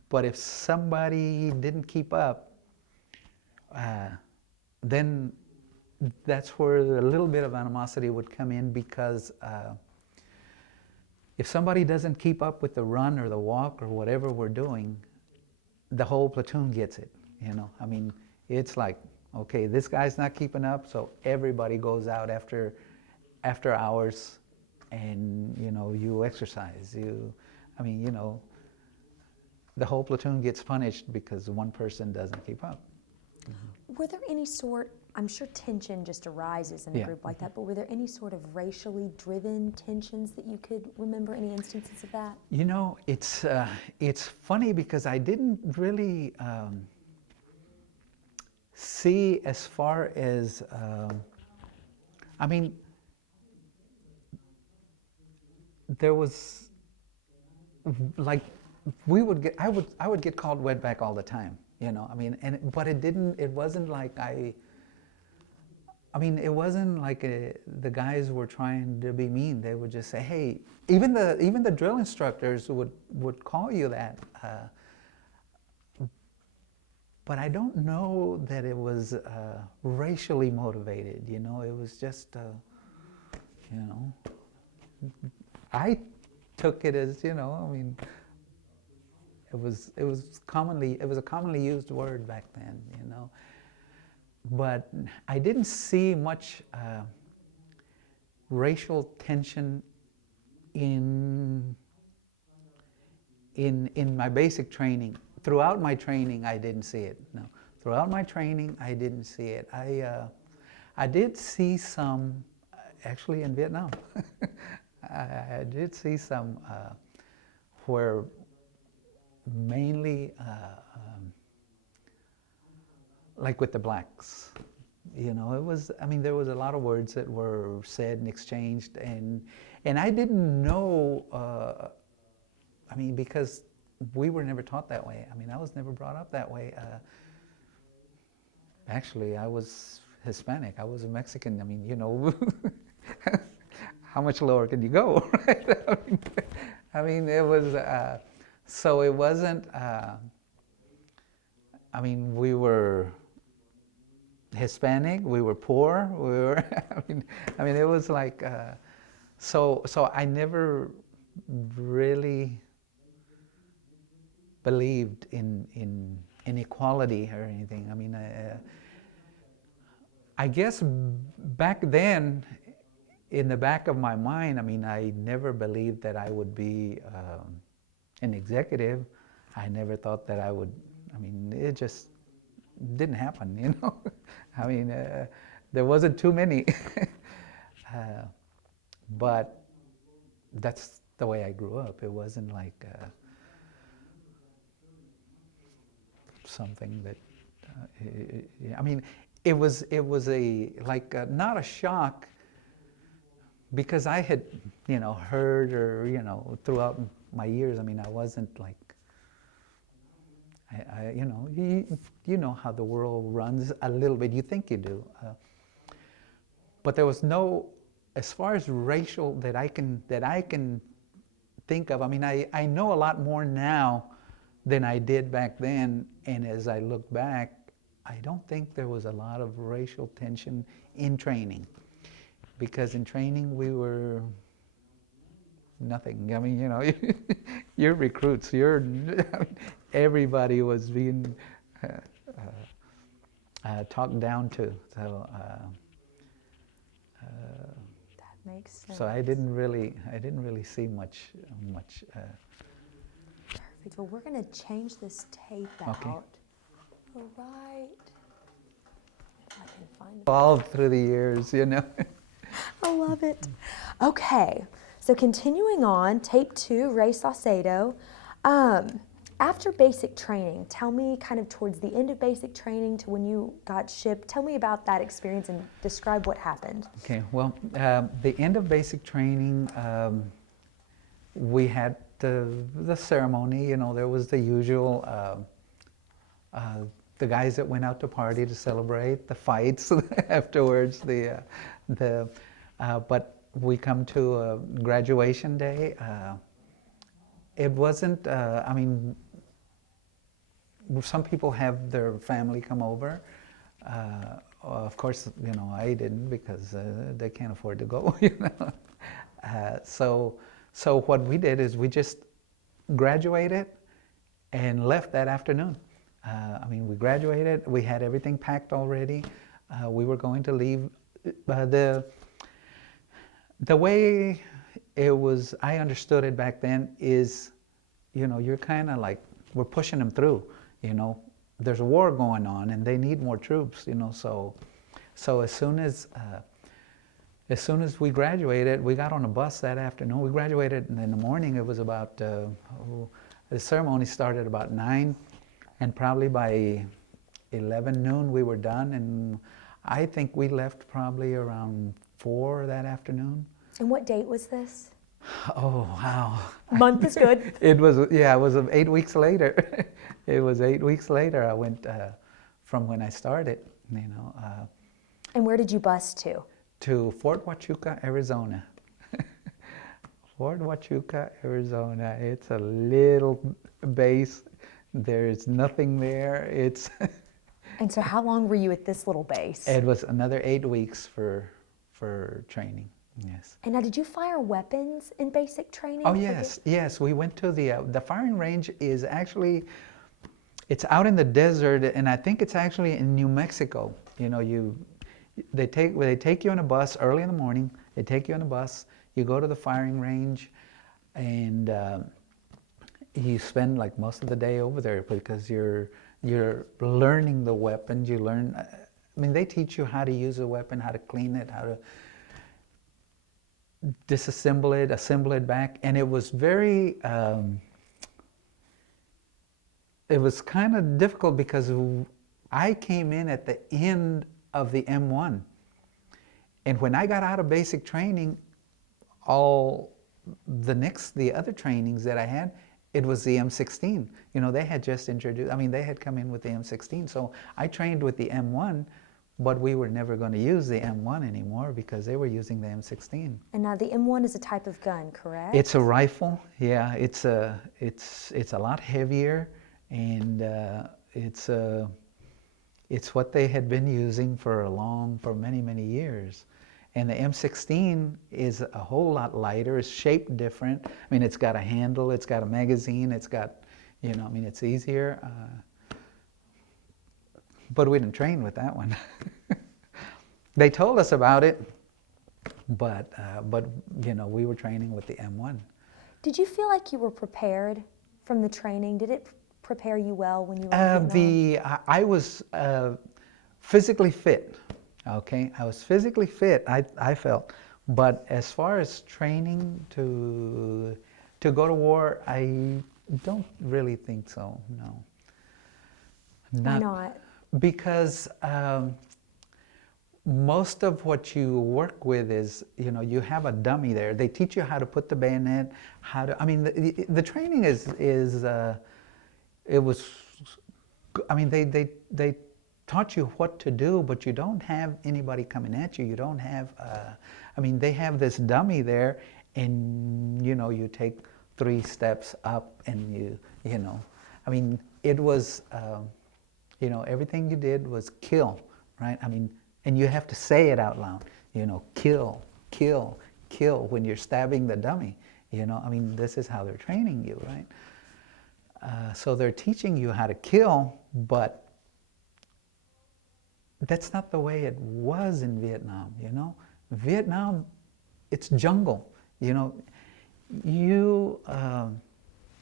but if somebody didn't keep up, then that's where a little bit of animosity would come in, because if somebody doesn't keep up with the run or the walk or whatever we're doing, the whole platoon gets it, you know. I mean, it's like, okay, this guy's not keeping up, so everybody goes out after hours, and, you know, you exercise, I mean, you know, the whole platoon gets punished because one person doesn't keep up. Mm-hmm. Were there any sort, I'm sure tension just arises in a group like that, but were there any sort of racially driven tensions that you could remember, any instances of that? You know, it's funny because I didn't really see as far as, I mean, there was, like, I would get called wetback all the time, you know. I mean, but it wasn't like it wasn't like the guys were trying to be mean. They would just say, hey, even the drill instructors would call you that. But I don't know that it was racially motivated, you know. It was just, you know, I took it as, you know, I mean, it was a commonly used word back then, you know. But I didn't see much racial tension in my basic training, throughout my training, I didn't see it. No, throughout my training, I didn't see it. I did see some, actually in Vietnam. I did see some where mainly, like with the blacks, you know, it was, I mean, there was a lot of words that were said and exchanged, and I didn't know, I mean, because we were never taught that way. I mean, I was never brought up that way. Actually, I was Hispanic. I was a Mexican. I mean, you know, how much lower can you go, right? I mean, it was, so it wasn't, I mean, we were Hispanic, we were poor, we were, I mean, it was like, so I never really believed in inequality or anything. I mean, I guess back then, in the back of my mind, I mean, I never believed that I would be an executive. I never thought that I would, I mean, it just didn't happen, you know. I mean, there wasn't too many. But that's the way I grew up. It wasn't like something that, I mean, it was a, like, not a shock, because I had, you know, heard, or, you know, throughout my years, I mean, I wasn't like, you know, you know how the world runs a little bit, you think you do. But there was no, as far as racial that I can think of, I mean, I know a lot more now than I did back then, and as I look back, I don't think there was a lot of racial tension in training. Because in training, we were nothing. I mean, you know, you're recruits. I mean, everybody was being talked down to. So That makes sense. so I didn't really see much. Perfect. Well, we're going to change this tape Okay. out. All right. If I can find it. Evolved through the years, you know. I love it. Okay, so continuing on, tape 2, Ray Saucedo. After basic training, tell me kind of towards the end of basic training to when you got shipped, tell me about that experience and describe what happened. Okay, well, the end of basic training, we had the ceremony, you know, there was the usual, the guys that went out to party to celebrate, the fights afterwards, but we come to graduation day. It wasn't, I mean, some people have their family come over. Of course, you know, I didn't, because they can't afford to go, you know. So what we did is we just graduated and left that afternoon. I mean, we graduated, we had everything packed already. We were going to leave. The way it was, I understood it back then is, you know, you're kind of like, we're pushing them through, you know. There's a war going on and they need more troops, you know, so as soon as we graduated, we got on a bus that afternoon. We graduated in the morning. It was about, the ceremony started about 9, and probably by 11 noon we were done, and I think we left probably around 4 that afternoon. And what date was this? Oh, wow. Month is good. It was 8 weeks later. It was 8 weeks later I went from when I started, you know. And where did you bus to? To Fort Huachuca, Arizona. Fort Huachuca, Arizona. It's a little base. There's nothing there. It's And so how long were you at this little base? It was another 8 weeks for training. Yes. And now, did you fire weapons in basic training? Oh yes, yes. We went to the firing range. Is actually, it's out in the desert, and I think it's actually in New Mexico. You know, they take you on a bus early in the morning. They take you on a bus. You go to the firing range, and you spend like most of the day over there because you're learning the weapons. You learn. I mean, they teach you how to use a weapon, how to clean it, how to disassemble it, assemble it back, and it was very. It was kind of difficult because I came in at the end of the M1, and when I got out of basic training, all the other trainings that I had, it was the M16. You know, they had just introduced, I mean, they had come in with the M16. So I trained with the M1, but we were never going to use the M1 anymore because they were using the M16. And now the M1 is a type of gun, correct? It's a rifle, yeah. It's a lot heavier, and it's what they had been using for many years. And the M16 is a whole lot lighter. It's shaped different. I mean, it's got a handle, it's got a magazine, it's got, you know, I mean, it's easier. But we didn't train with that one. They told us about it, but you know, we were training with the M1. Did you feel like you were prepared from the training? Did it prepare you well when you were in Vietnam? I was physically fit. Okay, I was physically fit, I felt, but as far as training to go to war, I don't really think so, no. Why not? Because most of what you work with is, you know, you have a dummy there. They teach you how to put the bayonet, how to, I mean, the training it was, I mean, they taught you what to do, but you don't have anybody coming at you. You don't have, I mean, they have this dummy there, and, you know, you take 3 steps up, and you know, I mean, it was, you know, everything you did was kill, right? I mean, and you have to say it out loud, you know, kill, kill, kill when you're stabbing the dummy, you know? I mean, this is how they're training you, right? So they're teaching you how to kill, but that's not the way it was in Vietnam, you know? Vietnam, it's jungle, you know? You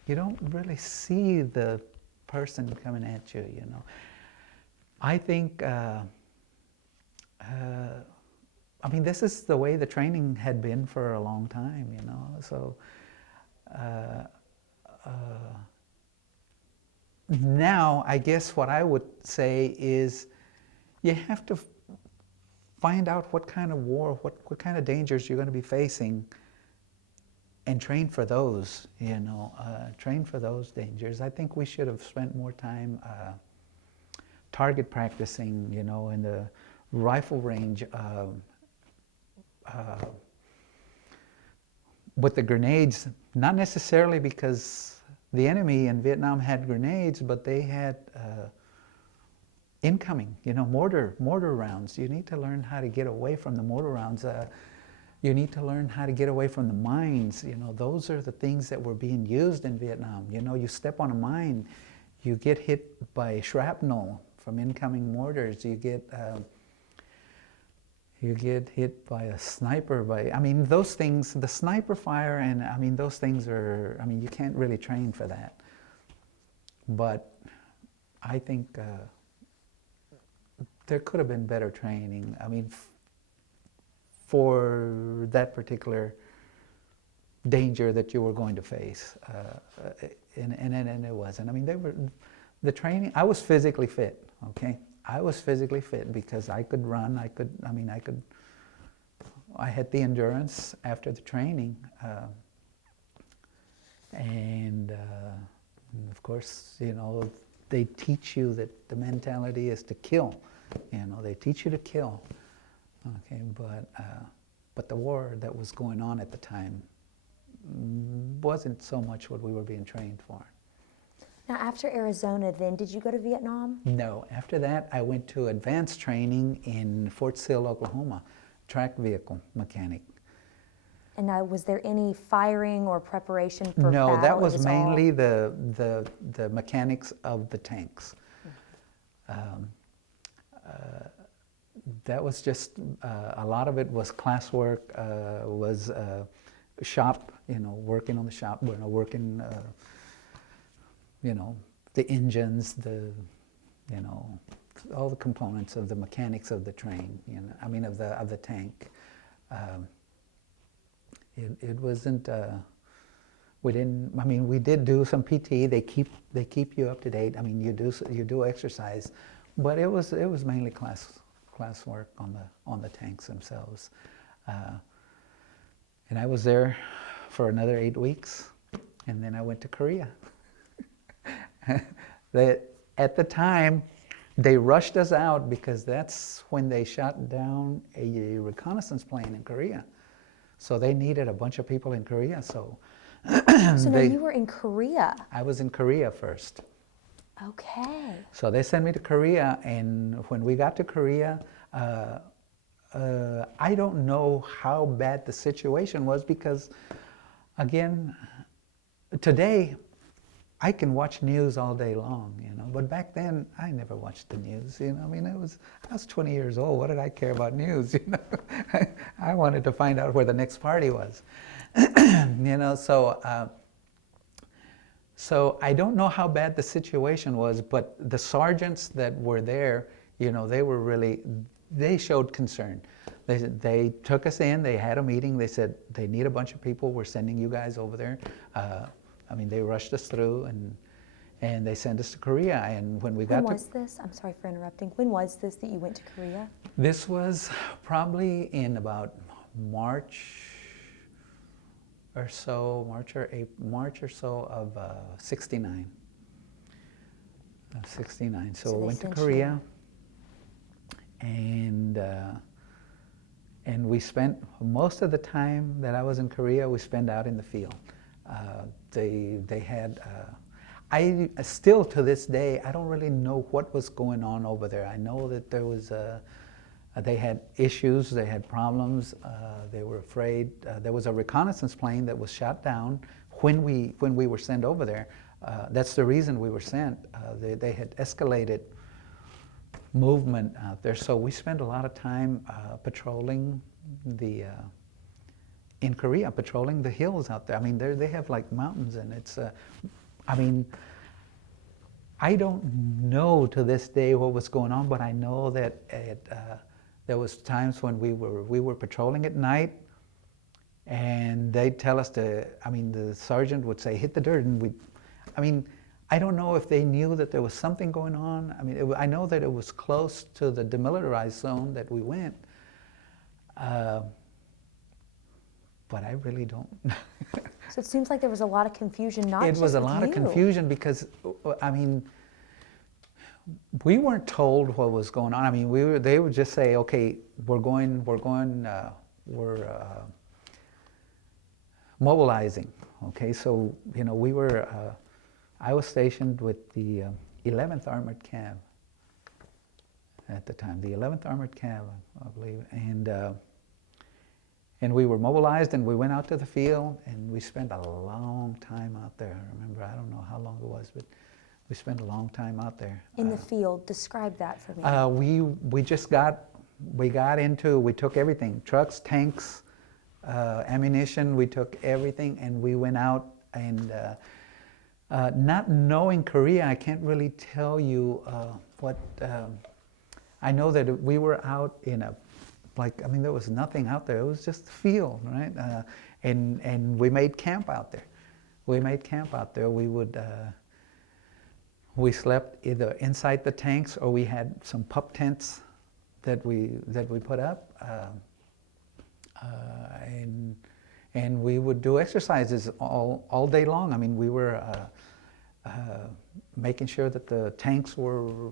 don't really see the person coming at you, you know? I think, I mean, this is the way the training had been for a long time, you know? So, now, I guess what I would say is, you have to find out what kind of war, what kind of dangers you're going to be facing, and train for those, you know, train for those dangers. I think we should have spent more time target practicing, you know, in the rifle range with the grenades, not necessarily because the enemy in Vietnam had grenades, but they had incoming, you know, mortar rounds. You need to learn how to get away from the mortar rounds. You need to learn how to get away from the mines. You know, those are the things that were being used in Vietnam. You know, you step on a mine, you get hit by shrapnel from incoming mortars. You get hit by a sniper. I mean, those things, the sniper fire, and I mean, those things are, I mean, you can't really train for that. But I think there could have been better training. I mean, for that particular danger that you were going to face, and it wasn't. I mean, the training. I was physically fit. Okay, I was physically fit because I could run. I had the endurance after the training, and of course, you know, they teach you that the mentality is to kill. You know, they teach you to kill. Okay, but the war that was going on at the time wasn't so much what we were being trained for. Now, after Arizona, then, did you go to Vietnam? No. After that, I went to advanced training in Fort Sill, Oklahoma, track vehicle mechanic. And now, was there any firing or preparation for No, battle? that was mainly the mechanics of the tanks. That was just, a lot of it was classwork, was shop, you know, working on the shop, you know, working you know, the engines, the, you know, all the components of the mechanics of the train, you know, I mean of the tank. It wasn't, we didn't, I mean, we did do some PT. They keep you up to date. I mean, you do exercise, but it was mainly class work on the tanks themselves. And I was there for another 8 weeks, and then I went to Korea. At the time, they rushed us out because that's when they shot down a reconnaissance plane in Korea. So they needed a bunch of people in Korea. So, So now you were in Korea. I was in Korea first. Okay. So they sent me to Korea, and when we got to Korea, I don't know how bad the situation was because, again, today I can watch news all day long, you know. But back then, I never watched the news, you know. I mean, I was 20 years old. What did I care about news, you know? I wanted to find out where the next party was, you know. So I don't know how bad the situation was, but the sergeants that were there, you know, they showed concern. They took us in. They had a meeting. They said they need a bunch of people. We're sending you guys over there. I mean, they rushed us through, and they sent us to Korea. And when we got to... When was this? I'm sorry for interrupting. When was this that you went to Korea? This was probably in about March or so, March or so of 69. Of 69. So we went to Korea, and we spent most of the time that I was in Korea, we spent out in the field. They had, I still to this day, I don't really know what was going on over there. I know that there was they had issues, they had problems, they were afraid. There was a reconnaissance plane that was shot down when we were sent over there. That's the reason we were sent. They had escalated movement out there, so we spent a lot of time patrolling in Korea, patrolling the hills out there. I mean, they have like mountains, and it's, I mean, I don't know to this day what was going on, but I know that there was times when we were patrolling at night, and they'd tell us to, I mean, the sergeant would say, hit the dirt, and I mean, I don't know if they knew that there was something going on. I mean, I know that it was close to the demilitarized zone that we went, but I really don't. So it seems like there was a lot of confusion, not just with you. It was a lot of confusion because, I mean, we weren't told what was going on. I mean, they would just say, okay, we're mobilizing. Okay, so, you know, I was stationed with the 11th Armored Cav at the time, the 11th Armored Cav, I believe, and we were mobilized, and we went out to the field, and we spent a long time out there. I remember, I don't know how long it was, but we spent a long time out there. In the field, describe that for me. We took everything, trucks, tanks, ammunition, we took everything, and we went out, and not knowing Korea, I can't really tell you what, I know that we were out in I mean, there was nothing out there. It was just the field, right? And we made camp out there. We slept either inside the tanks, or we had some pup tents that we put up, and we would do exercises all day long. I mean, we were making sure that the tanks were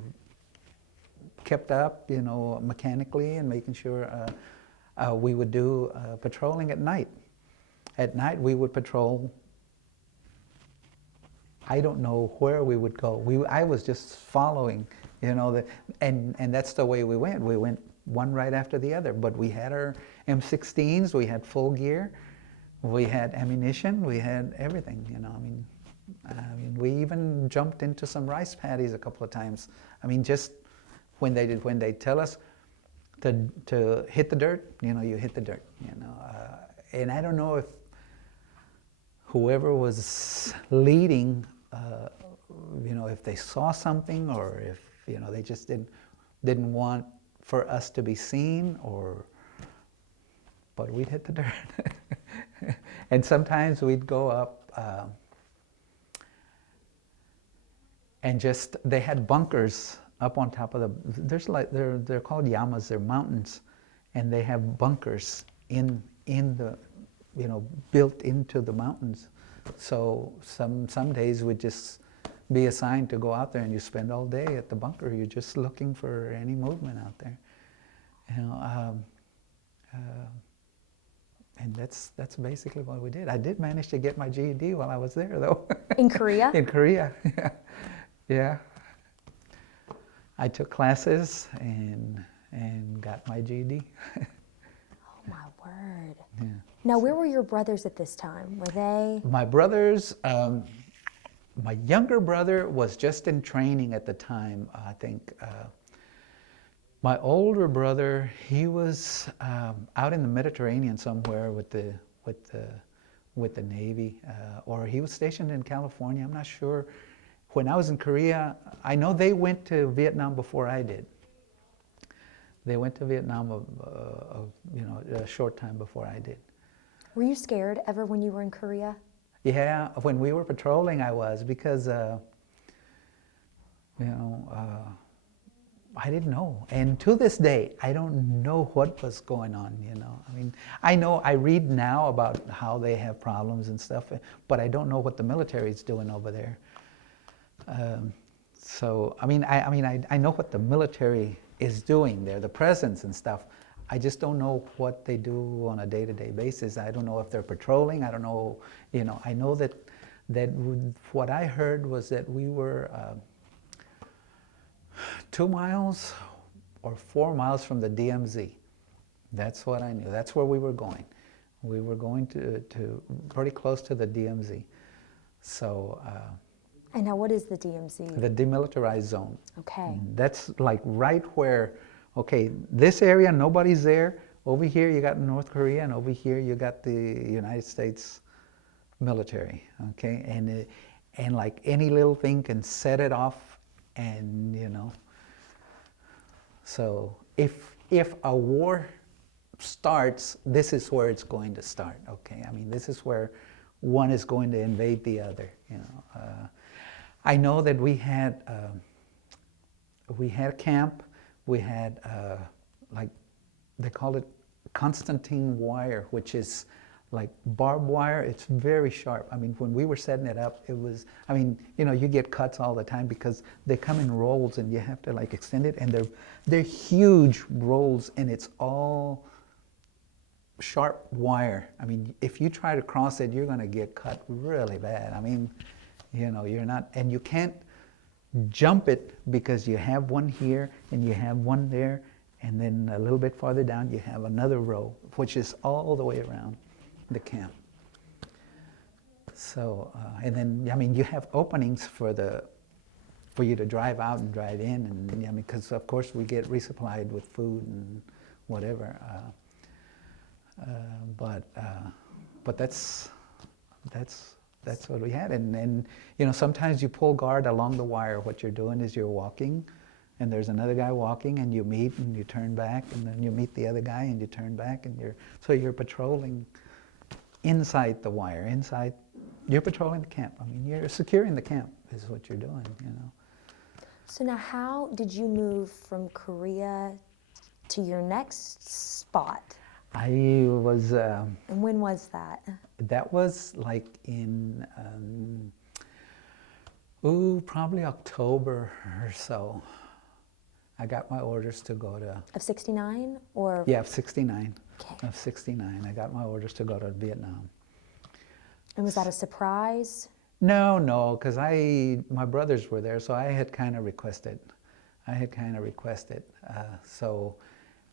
kept up, you know, mechanically, and making sure we would do patrolling at night. At night, we would patrol. I don't know where we would go. I was just following, you know, and that's the way we went. We went one right after the other. But we had our M16s. We had full gear. We had ammunition. We had everything. You know, I mean, we even jumped into some rice paddies a couple of times. I mean, just when they tell us to hit the dirt, you know, you hit the dirt, you know. And I don't know if whoever was leading if they saw something, or if, they just didn't want for us to be seen, but we'd hit the dirt. And sometimes we'd go up, and they had bunkers up on top of they're called llamas, they're mountains, and they have bunkers in the, built into the mountains. So some days we'd just be assigned to go out there, and you spend all day at the bunker. You're just looking for any movement out there, and that's basically what we did. I did manage to get my GED while I was there, though. In Korea? In Korea, yeah. Yeah. I took classes and got my GED. Oh my word. Yeah. Now, where were your brothers at this time? Were they? My brothers, my younger brother was just in training at the time, I think. My older brother, he was out in the Mediterranean somewhere with the Navy, or he was stationed in California. I'm not sure. When I was in Korea, I know they went to Vietnam before I did. They went to Vietnam a short time before I did. Were you scared ever when you were in Korea? Yeah, when we were patrolling, I was, because I didn't know. And to this day, I don't know what was going on, I mean, I read now about how they have problems and stuff, but I don't know what the military is doing over there. So, I know what the military is doing there, the presence and stuff. I just don't know what they do on a day-to-day basis. I don't know if they're patrolling. I don't know, I know that what I heard was that we were 2 miles or 4 miles from the DMZ. That's what I knew. That's where we were going. We were going to pretty close to the DMZ. So. And now what is the DMZ? The demilitarized zone. Okay. That's like right where, okay, this area, nobody's there. Over here you got North Korea, and over here you got the United States military, okay? And like any little thing can set it off, and So if a war starts, this is where it's going to start, okay? This is where one is going to invade the other, I know that we had a camp. We had like they call it Constantine wire, which is like barbed wire. It's very sharp. When we were setting it up, it was. You get cuts all the time because they come in rolls, and you have to like extend it, and they're huge rolls, and it's all sharp wire. If you try to cross it, you're going to get cut really bad. You're not, and you can't jump it because you have one here and you have one there, and then a little bit farther down you have another row, which is all the way around the camp. So, and then, you have openings for you to drive out and drive in, and because of course we get resupplied with food and whatever. But that's what we had, and sometimes you pull guard along the wire. What you're doing is you're walking, and there's another guy walking, and you meet and you turn back, and then you meet the other guy and you turn back, and you're patrolling inside the wire. You're patrolling the camp. You're securing the camp is what you're doing. So now, how did you move from Korea to your next spot? I was. And when was that? That was like in, probably October or so. I got my orders to go to... Of 69 or? Yeah, of 69. Okay. Of 69. I got my orders to go to Vietnam. And was that a surprise? No, because my brothers were there, so I had kind of requested. So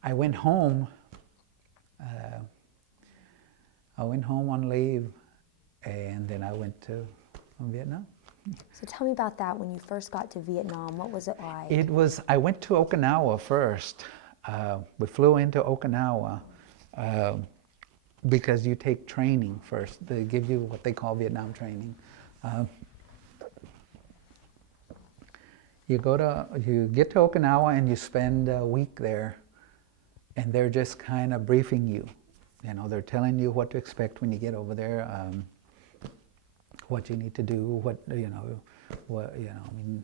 I went home. I went home on leave, and then I went to Vietnam. So tell me about that. When you first got to Vietnam, what was it like? I went to Okinawa first. We flew into Okinawa because you take training first. They give you what they call Vietnam training. You get to Okinawa and you spend a week there, and they're just kind of briefing you. You know, they're telling you what to expect when you get over there, what you need to do, I mean,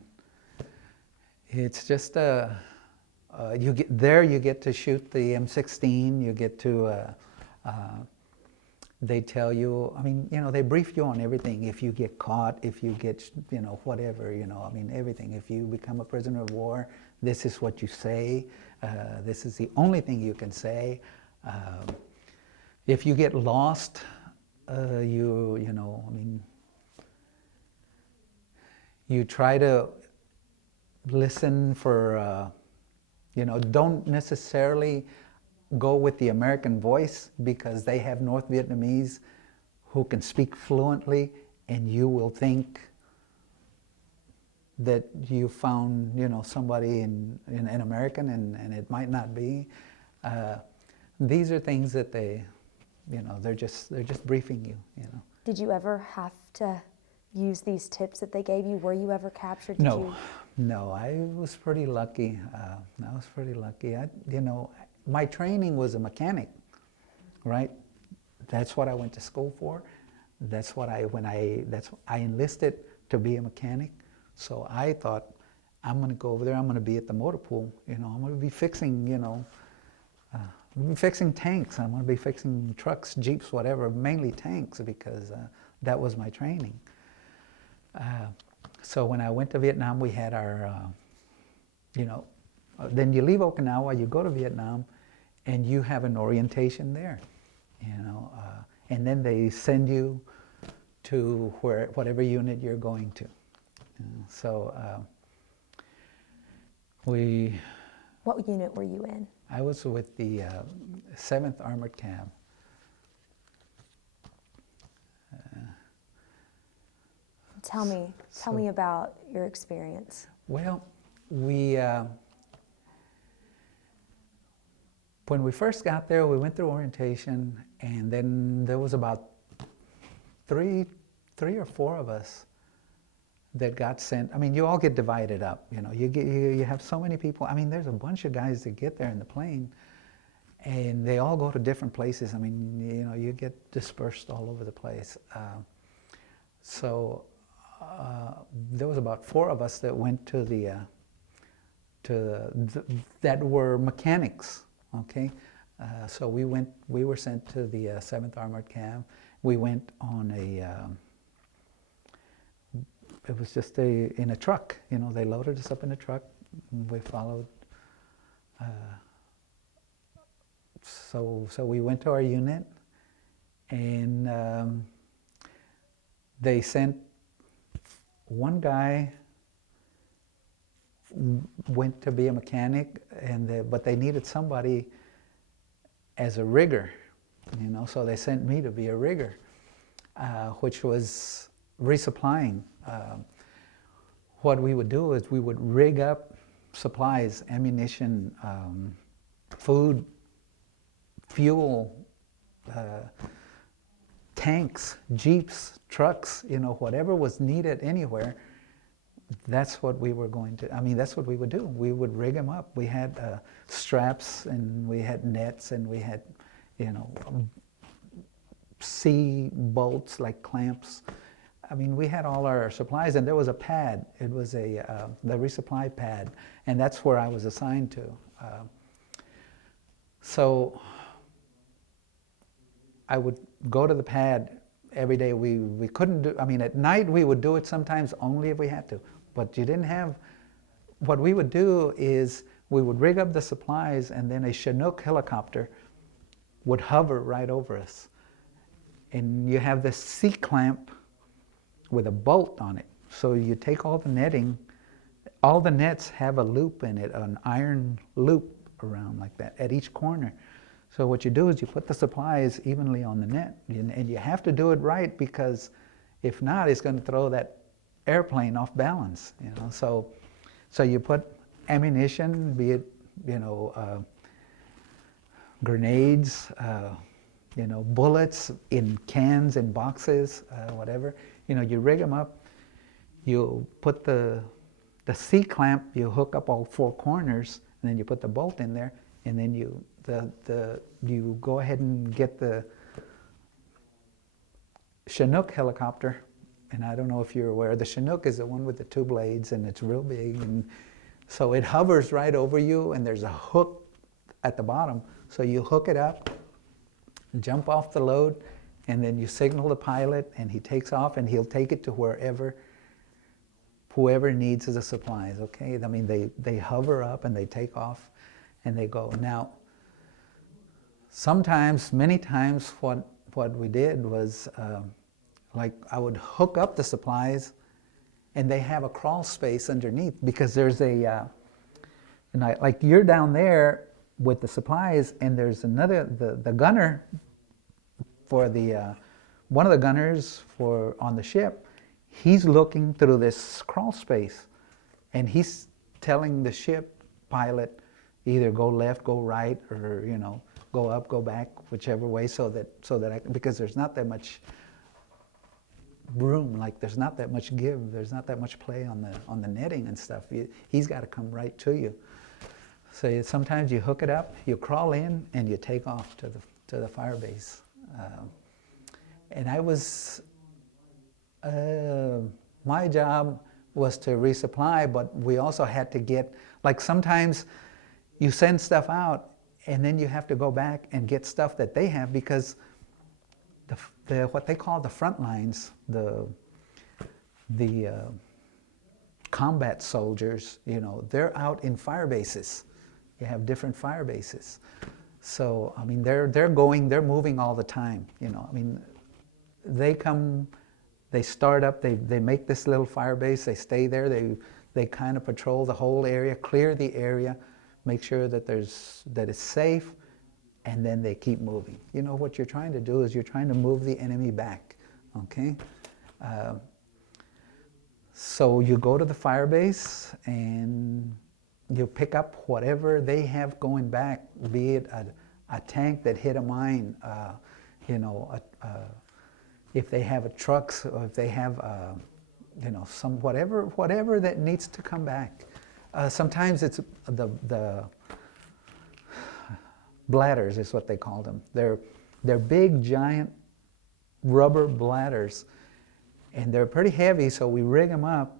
it's just you get there, you get to shoot the M16, you get to, they tell you, I mean, you know, they brief you on everything. If you get caught, if you get, you know, whatever, you know, I mean, everything. If you become a prisoner of war, this is what you say. This is the only thing you can say. If you get lost, you know, I mean, you try to listen for, you know, don't necessarily go with the American voice, because they have North Vietnamese who can speak fluently, and you will think that you found, you know, somebody in American, and it might not be. These are things that they, you know, they're just briefing you, you know. Did you ever have to use these tips that they gave you? Were you ever captured? No, I was pretty lucky. You know, my training was a mechanic, right? That's what I went to school for. That's what I enlisted to be a mechanic. So I thought, I'm going to go over there. I'm going to be at the motor pool. You know, I'm going to be fixing, you know, I'm going to be fixing tanks. I'm going to be fixing trucks, jeeps, whatever. Mainly tanks, because that was my training. So when I went to Vietnam, we had our, you know, then you leave Okinawa, you go to Vietnam, and you have an orientation there, you know, and then they send you to whatever unit you're going to. So What unit were you in? I was with the 7th Armored Cab. Tell me about your experience. Well, when we first got there, we went through orientation, and then there was about three or four of us that got sent. I mean, you all get divided up. You know, you have so many people. I mean, there's a bunch of guys that get there in the plane, and they all go to different places. I mean, you know, you get dispersed all over the place. There was about 4 of us that went to that were mechanics. Okay, so we were sent to the 7th Armored Cab. We went on it was just in a truck, you know, they loaded us up in a truck. We followed, so we went to our unit, and they sent one guy, went to be a mechanic, but they needed somebody as a rigger, you know, so they sent me to be a rigger, which was resupplying. What we would do is we would rig up supplies, ammunition, food, fuel, tanks, jeeps, trucks, you know, whatever was needed anywhere. That's what we were going to, I mean, that's what we would do. We would rig them up. We had straps, and we had nets, and we had, you know, C bolts, like clamps. I mean, we had all our supplies, and there was a pad. It was the resupply pad, and that's where I was assigned to. So I would go to the pad every day. We couldn't do, I mean, at night we would do it sometimes only if we had to, but you didn't have, what we would do is we would rig up the supplies, and then a Chinook helicopter would hover right over us. And you have this C-clamp with a bolt on it. So you take all the netting, all the nets have a loop in it, an iron loop around like that at each corner. So what you do is you put the supplies evenly on the net, and you have to do it right, because if not, it's going to throw that airplane off balance, you know. So you put ammunition, be it, you know, grenades, you know, bullets in cans and boxes, whatever. You know, you rig them up. You put the the C-clamp, you hook up all four corners, and then you put the bolt in there, and then you go ahead and get the Chinook helicopter. And I don't know if you're aware, the Chinook is the one with the two blades, and it's real big, and so it hovers right over you, and there's a hook at the bottom. So you hook it up, jump off the load, and then you signal the pilot, and he takes off, and he'll take it to whoever needs the supplies, okay? I mean, they hover up, and they take off, and they go. Now, sometimes, many times, what we did was, like, I would hook up the supplies, and they have a crawl space underneath, because there's like you're down there with the supplies, and there's another, the gunner for one of the gunners on the ship, he's looking through this crawl space, and he's telling the ship pilot either go left, go right, or go up, go back, whichever way, so that because there's not that much room, like there's not that much give, there's not that much play on the netting and stuff. He's got to come right to you. So sometimes you hook it up, you crawl in, and you take off to the fire base. And I was, my job was to resupply, but we also had to get, like sometimes you send stuff out, and then you have to go back and get stuff that they have, because what they call the front lines, the combat soldiers, they're out in fire bases. You have different fire bases. So, I mean, they're moving all the time, I mean, they come, they start up, they make this little fire base, they stay there, they kind of patrol the whole area, clear the area, make sure that it's safe, and then they keep moving. What you're trying to do is you're trying to move the enemy back, okay? So you go to the fire base, and you pick up whatever they have going back, be it a tank that hit a mine, if they have trucks, or if they have, some whatever that needs to come back. Sometimes it's the bladders is what they call them. They're big, giant rubber bladders, and they're pretty heavy, so we rig them up,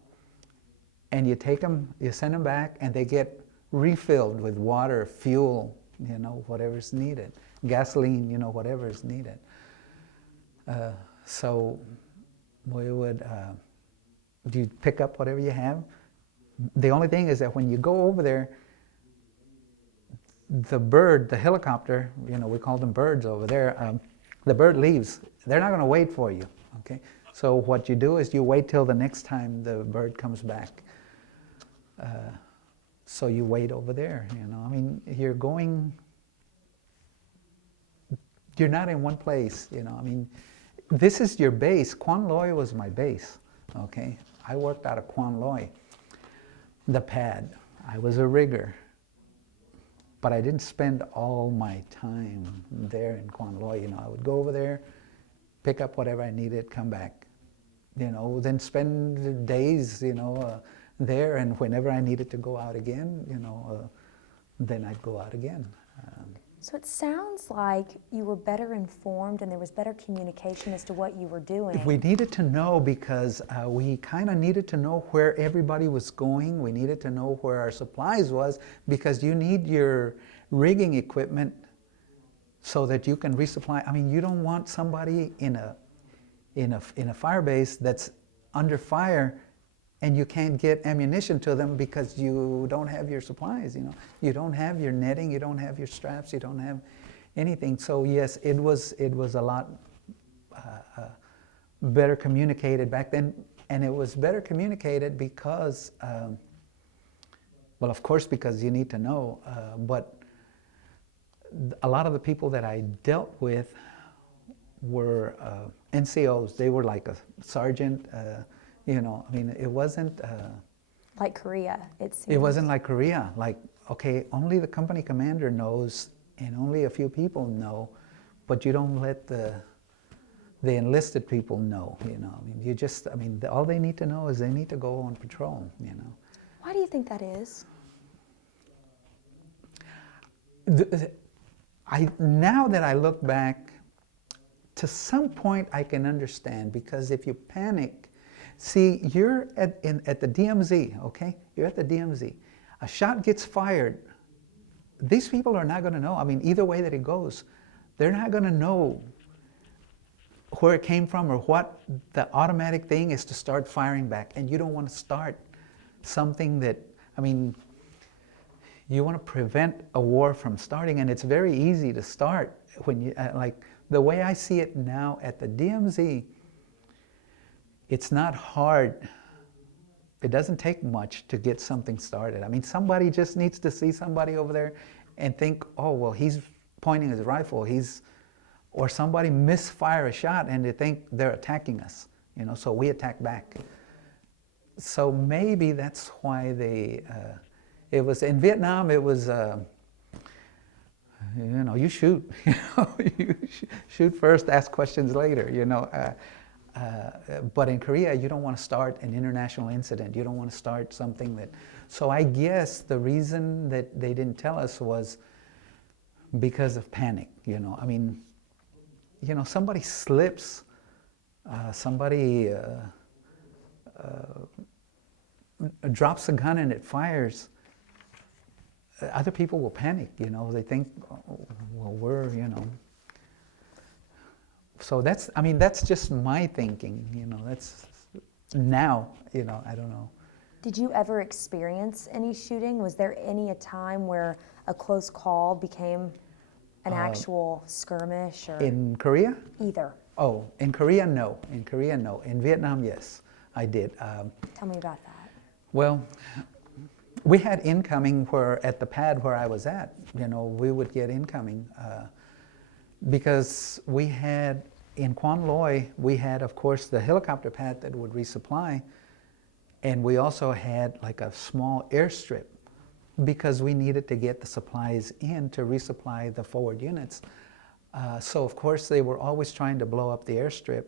and you take them, you send them back, and they get refilled with water, fuel, whatever's needed, gasoline, whatever is needed. So we would, you pick up whatever you have. The only thing is that when you go over there, the helicopter, we call them birds over there, the bird leaves. They're not going to wait for you, okay? So what you do is you wait till the next time the bird comes back. So you wait over there, I mean, you're not in one place, I mean, this is your base. Quan Loy was my base, okay? I worked out of Quan Loy. The pad, I was a rigger, but I didn't spend all my time there in Quan Loy, I would go over there, pick up whatever I needed, come back, then spend days, there, and whenever I needed to go out again, then I'd go out again. So it sounds like you were better informed and there was better communication as to what you were doing. We needed to know, because we kind of needed to know where everybody was going. We needed to know where our supplies was, because you need your rigging equipment so that you can resupply. I mean, you don't want somebody in a fire base that's under fire, and you can't get ammunition to them because you don't have your supplies, You don't have your netting, you don't have your straps, you don't have anything. So yes, it was a lot better communicated back then, and it was better communicated because, well, of course, because you need to know, but a lot of the people that I dealt with were NCOs. They were like a sergeant, I mean, it wasn't... like Korea, it seems. It wasn't like Korea. Like, okay, only the company commander knows, and only a few people know, but you don't let the enlisted people know, I mean, all they need to know is they need to go on patrol, do you think that is? Now that I look back, to some point I can understand, because if you panic, see, you're at the DMZ, okay? You're at the DMZ. A shot gets fired. These people are not going to know. I mean, either way that it goes, they're not going to know where it came from or what the automatic thing is to start firing back. And you don't want to start something that, I mean, you want to prevent a war from starting, and it's very easy to start when you, like the way I see it now at the DMZ, it's not hard. It doesn't take much to get something started. I mean, somebody just needs to see somebody over there and think, oh, well, he's pointing his rifle, or somebody misfire a shot and they think they're attacking us, you know, so we attack back. So maybe that's why it was, in Vietnam, it was, you know, you shoot, you shoot first, ask questions later, you know. But in Korea, you don't want to start an international incident. You don't want to start something that, so I guess the reason that they didn't tell us was because of panic, you know. I mean, you know, somebody slips, somebody drops a gun and it fires, other people will panic, you know. They think, oh, well, we're, you know. So that's, I mean, that's just my thinking, you know. That's now, you know, I don't know. Did you ever experience any shooting? Was there a time where a close call became an actual skirmish? Or In Korea? either. Oh, in Korea, no. In Korea, no. In Vietnam, yes, I did. Tell me about that. Well, we had incoming where at the pad where I was at, you know, we would get incoming because we had, in Quan Loy, we had, of course, the helicopter pad that would resupply, and we also had like a small airstrip because we needed to get the supplies in to resupply the forward units. So, of course, they were always trying to blow up the airstrip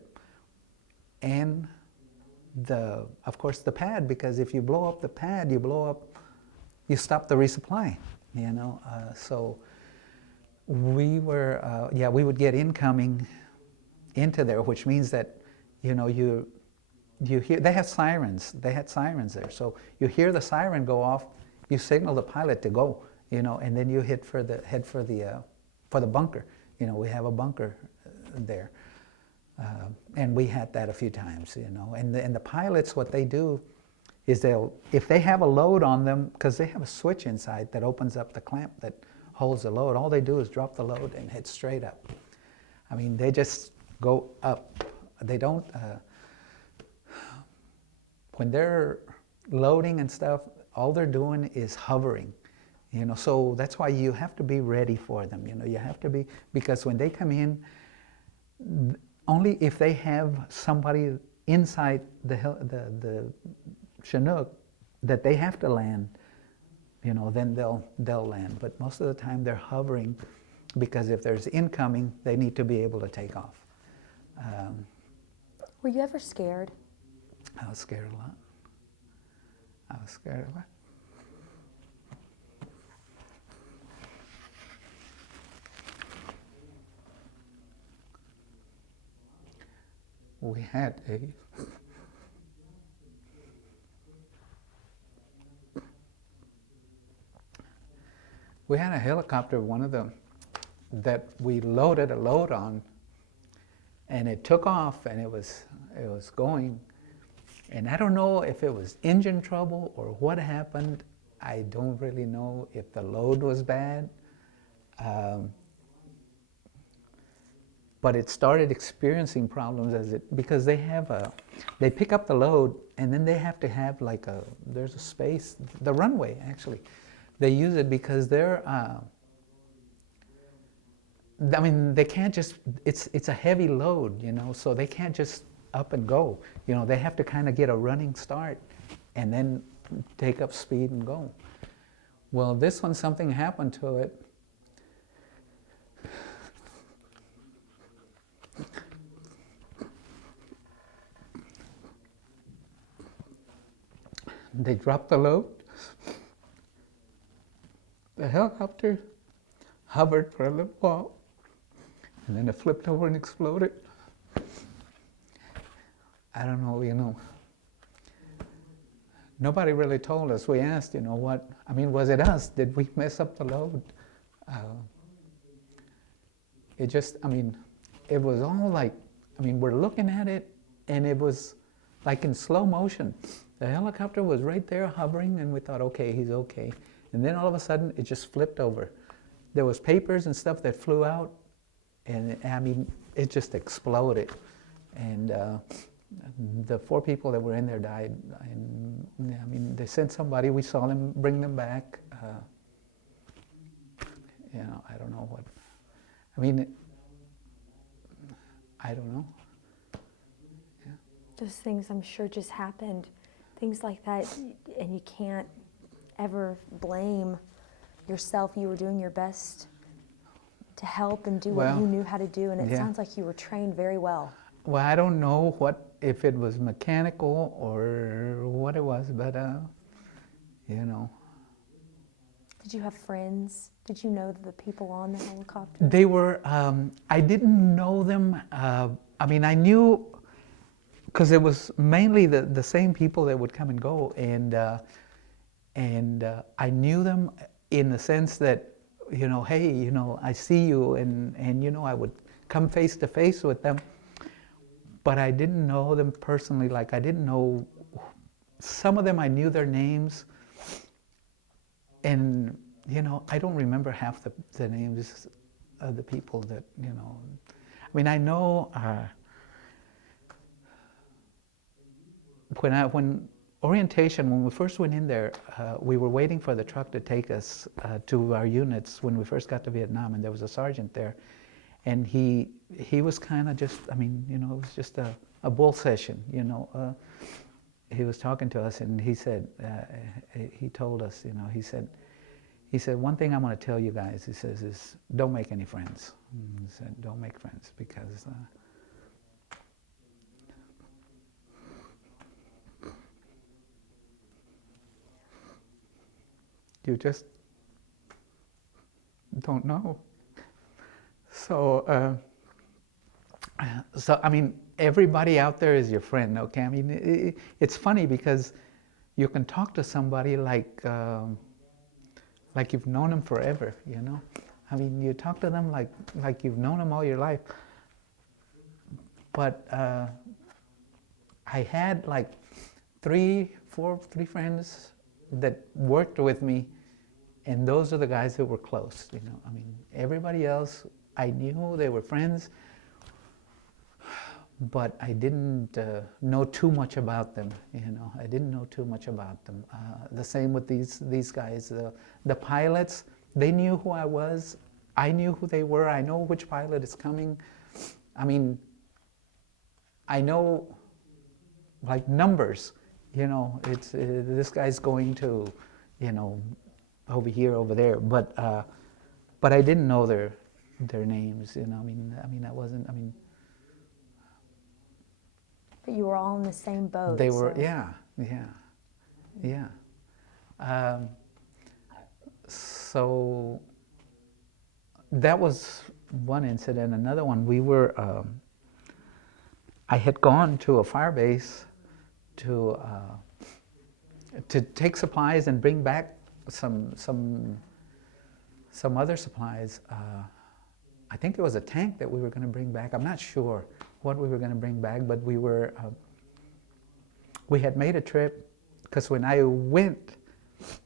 and of course, the pad, because if you blow up the pad, you stop the resupply, you know. So we were, we would get incoming into there, which means that, you know, you hear, they have sirens, they had sirens there. So you hear the siren go off, you signal the pilot to go, you know, and then you head for the bunker. You know, we have a bunker there. And we had that a few times, you know. And the pilots, what they do is if they have a load on them, because they have a switch inside that opens up the clamp that holds the load, all they do is drop the load and head straight up. I mean, they just go up. They don't, when they're loading and stuff, all they're doing is hovering, you know. So that's why you have to be ready for them, you know. You have to be, because when they come in, only if they have somebody inside the Chinook that they have to land, you know, then they'll land. But most of the time they're hovering, because if there's incoming, they need to be able to take off. Were you ever scared? I was scared a lot. I was scared a lot. We had a helicopter, one of them, that we loaded a load on, and it took off, and it was going, and I don't know if it was engine trouble or what happened. I don't really know if the load was bad. But it started experiencing problems because they pick up the load, and then they have to have like there's a space, the runway actually. They use it because I mean, they can't just, it's a heavy load, you know, so they can't just up and go. You know, they have to kind of get a running start and then take up speed and go. Well, this one, something happened to it. They dropped the load, The helicopter hovered for a little while, and then it flipped over and exploded. I don't know, nobody really told us. We asked, what, was it us? Did we mess up the load? It just, it was all like, we're looking at it, and it was like in slow motion. The helicopter was right there hovering, and we thought, okay, he's okay. And then all of a sudden, it just flipped over. There was papers and stuff that flew out, and it just exploded. And the 4 people that were in there died. And they sent somebody. We saw them bring them back. I don't know what. I don't know. Yeah. Those things, I'm sure, just happened. Things like that, and you can't ever blame yourself. You were doing your best to help and do what you knew how to do, and it sounds like you were trained very well. Well, I don't know if it was mechanical or what it was, but Did you have friends? Did you know the people on the helicopter? They were, I didn't know them. I knew, because it was mainly the same people that would come and go, and I knew them in the sense that, hey, I see you, and I would come face to face with them, but I didn't know them personally. Like, I didn't know, some of them I knew their names, and I don't remember half the names of the people that, I know when orientation, when we first went in there, we were waiting for the truck to take us to our units when we first got to Vietnam, and there was a sergeant there, and he was kind of just, it was just a bull session, he was talking to us, and he said, he told us, he said, one thing I want to tell you guys, he says, is don't make any friends. He said, don't make friends, because you just don't know. So, everybody out there is your friend, okay? It's funny because you can talk to somebody like you've known them forever, you talk to them like you've known them all your life. But I had like three friends that worked with me, and those are the guys that were close, everybody else, I knew they were friends, but I didn't know too much about them, I didn't know too much about them. The same with these guys. The pilots, they knew who I was, I knew who they were, I know which pilot is coming. I know, like, numbers, it's this guy's going to, over here, over there, but I didn't know their names, I wasn't, But you were all in the same boat. They were, so. yeah. So that was one incident. Another one, we were, I had gone to a fire base to take supplies and bring back some other supplies. I think it was a tank that we were going to bring back. I'm not sure what we were going to bring back, but we had made a trip, because when I went,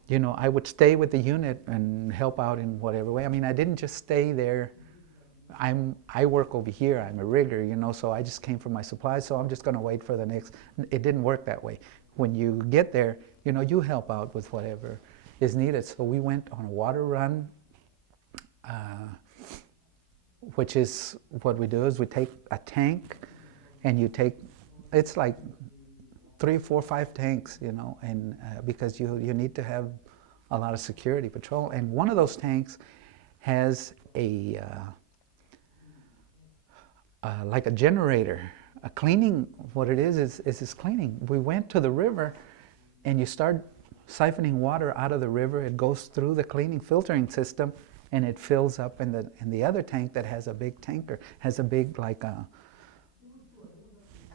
I would stay with the unit and help out in whatever way. I didn't just stay there. I work over here, I'm a rigger, so I just came for my supplies, so I'm just going to wait for the next. It didn't work that way. When you get there, you help out with whatever is needed. So we went on a water run, which is what we do is we take a tank, and it's like 3, 4, 5 tanks, and because you need to have a lot of security patrol. And one of those tanks has like a generator, a cleaning. What it is this cleaning. We went to the river, and you start siphoning water out of the river. It goes through the cleaning filtering system, and it fills up in the other tank that has a big tanker, has a big like a.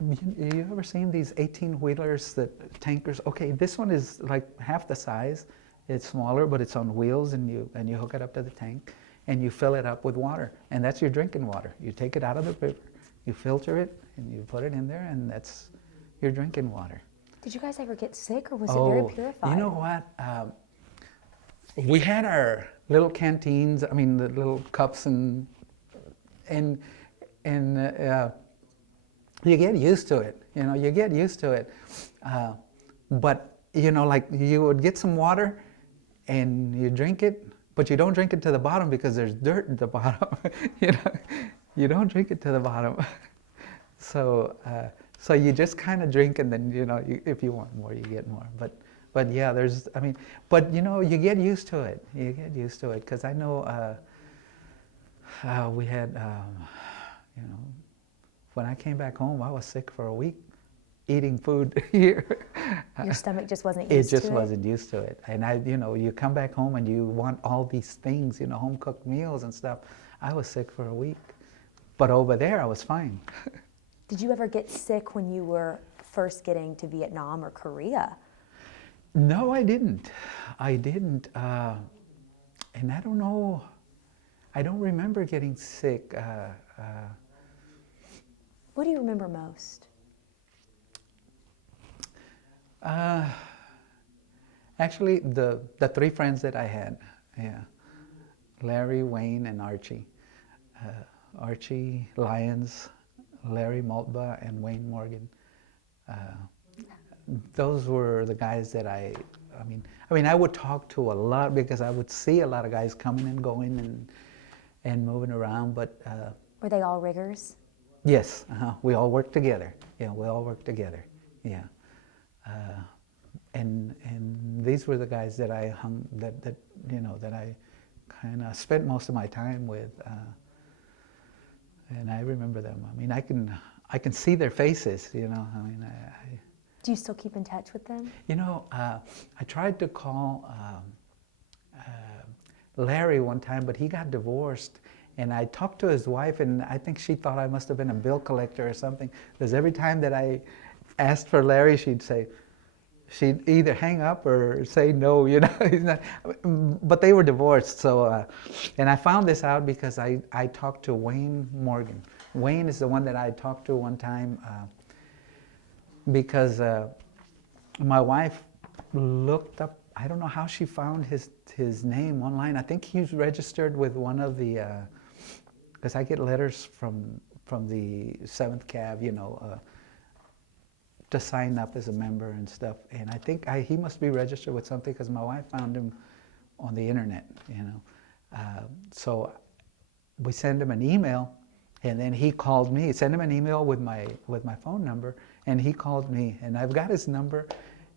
You ever seen these 18-wheelers that tankers? Okay, this one is like half the size. It's smaller, but it's on wheels, and you hook it up to the tank, and you fill it up with water, and that's your drinking water. You take it out of the river, you filter it, and you put it in there, and that's your drinking water. Did you guys ever get sick, or was it very purified? You know what? We had our little canteens. I mean, the little cups and you get used to it. You know, you get used to it. But you know, like you would get some water, and you drink it, but you don't drink it to the bottom because there's dirt at the bottom. You know, you don't drink it to the bottom. So you just kind of drink, and then, you know, if you want more, you get more. But yeah, but you know, you get used to it. You get used to it, because I know we had, you know, when I came back home, I was sick for a week eating food here. Your stomach just wasn't used to it? It just wasn't used to it. And you know, you come back home and you want all these things, you know, home-cooked meals and stuff. I was sick for a week. But over there, I was fine. Did you ever get sick when you were first getting to Vietnam or Korea? No, I didn't. I didn't. And I don't know. I don't remember getting sick. What do you remember most? Actually, the three friends that I had, yeah, Larry, Wayne, and Archie. Archie Lyons, Larry Maltba, and Wayne Morgan. Those were the guys that I mean, I would talk to a lot, because I would see a lot of guys coming and going and moving around. But were they all riggers? Yes, we all worked together. Yeah, we all worked together. Yeah, and these were the guys that I you know, that I kind of spent most of my time with. And I remember them. I mean, I can see their faces. You know, I mean, Do you still keep in touch with them? You know, I tried to call Larry one time, but he got divorced. And I talked to his wife, and I think she thought I must have been a bill collector or something, because every time that I asked for Larry, she'd either hang up or say no, you know. He's not, but they were divorced. So, and I found this out because I talked to Wayne Morgan. Wayne is the one that I talked to one time, because my wife looked up, I don't know how she found his name online. I think he's registered with one of the, because I get letters from the 7th Cav, you know, to sign up as a member and stuff. And I think he must be registered with something, because my wife found him on the internet, you know. So we sent him an email, and then he called me. Sent him an email with my phone number, and he called me, and I've got his number,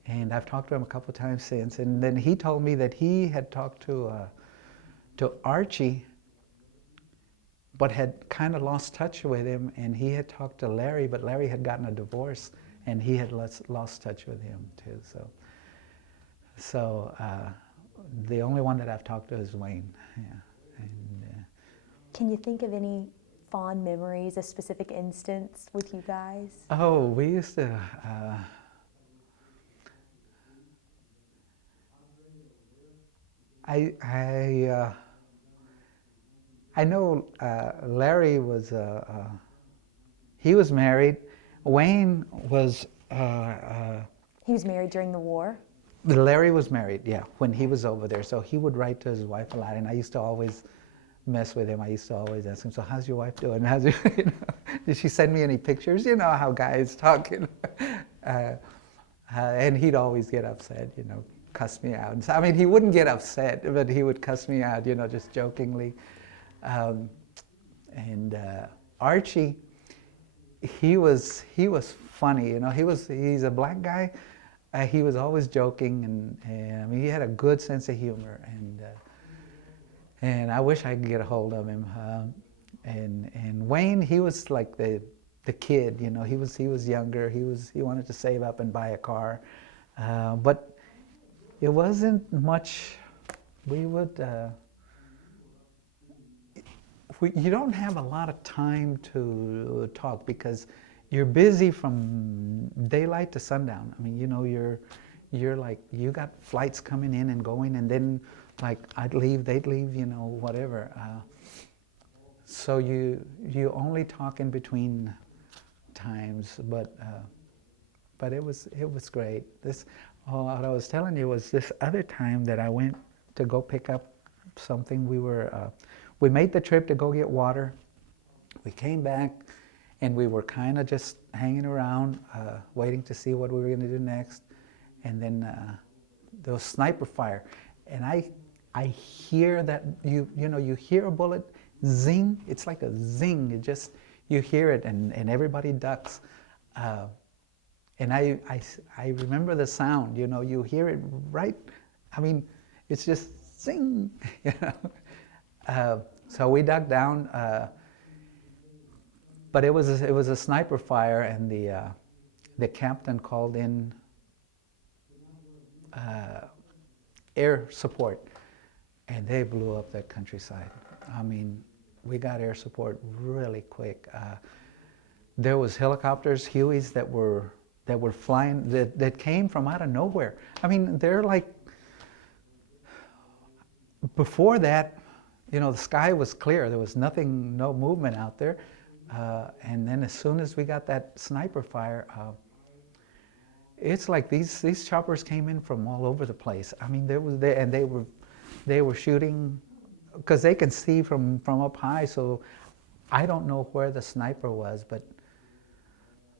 and I've talked to him a couple times since. And then he told me that he had talked to Archie, but had kind of lost touch with him, and he had talked to Larry, but Larry had gotten a divorce, and he had lost touch with him too. So the only one that I've talked to is Wayne. Yeah. And, can you think of any fond memories, a specific instance with you guys? Oh, we used to. I know Larry was, he was married. Wayne was... he was married during the war? Larry was married, yeah, when he was over there. So he would write to his wife a lot, and I used to always mess with him. I used to always ask him, so how's your wife doing? You know, did she send me any pictures? You know how guys talk. You know? And he'd always get upset, you know, cuss me out. I mean, he wouldn't get upset, but he would cuss me out, you know, just jokingly. Archie, he was funny, you know. He's a black guy. He was always joking, and I mean, he had a good sense of humor, and I wish I could get a hold of him. And Wayne, he was like the kid, you know. He was younger. He wanted to save up and buy a car, but it wasn't much. We would, you don't have a lot of time to talk because you're busy from daylight to sundown. I mean, you know, you're like, you got flights coming in and going, and then like I'd leave, they'd leave, you know, whatever. So you only talk in between times, but it was great. What I was telling you was this other time that I went to go pick up something. We made the trip to go get water. We came back, and we were kind of just hanging around, waiting to see what we were going to do next. And then there was sniper fire, and I hear that you hear a bullet zing. It's like a zing. It just, you hear it, and everybody ducks. And I remember the sound. You know, you hear it right. I mean, it's just zing. You know. So we dug down, but it was a sniper fire, and the captain called in air support, and they blew up that countryside. I mean, we got air support really quick. There was helicopters, Hueys, that were flying, that came from out of nowhere. I mean, they're like, before that, you know, the sky was clear. There was nothing, no movement out there. And then as soon as we got that sniper fire, it's like these choppers came in from all over the place. I mean, they were shooting, because they can see from up high. So I don't know where the sniper was, but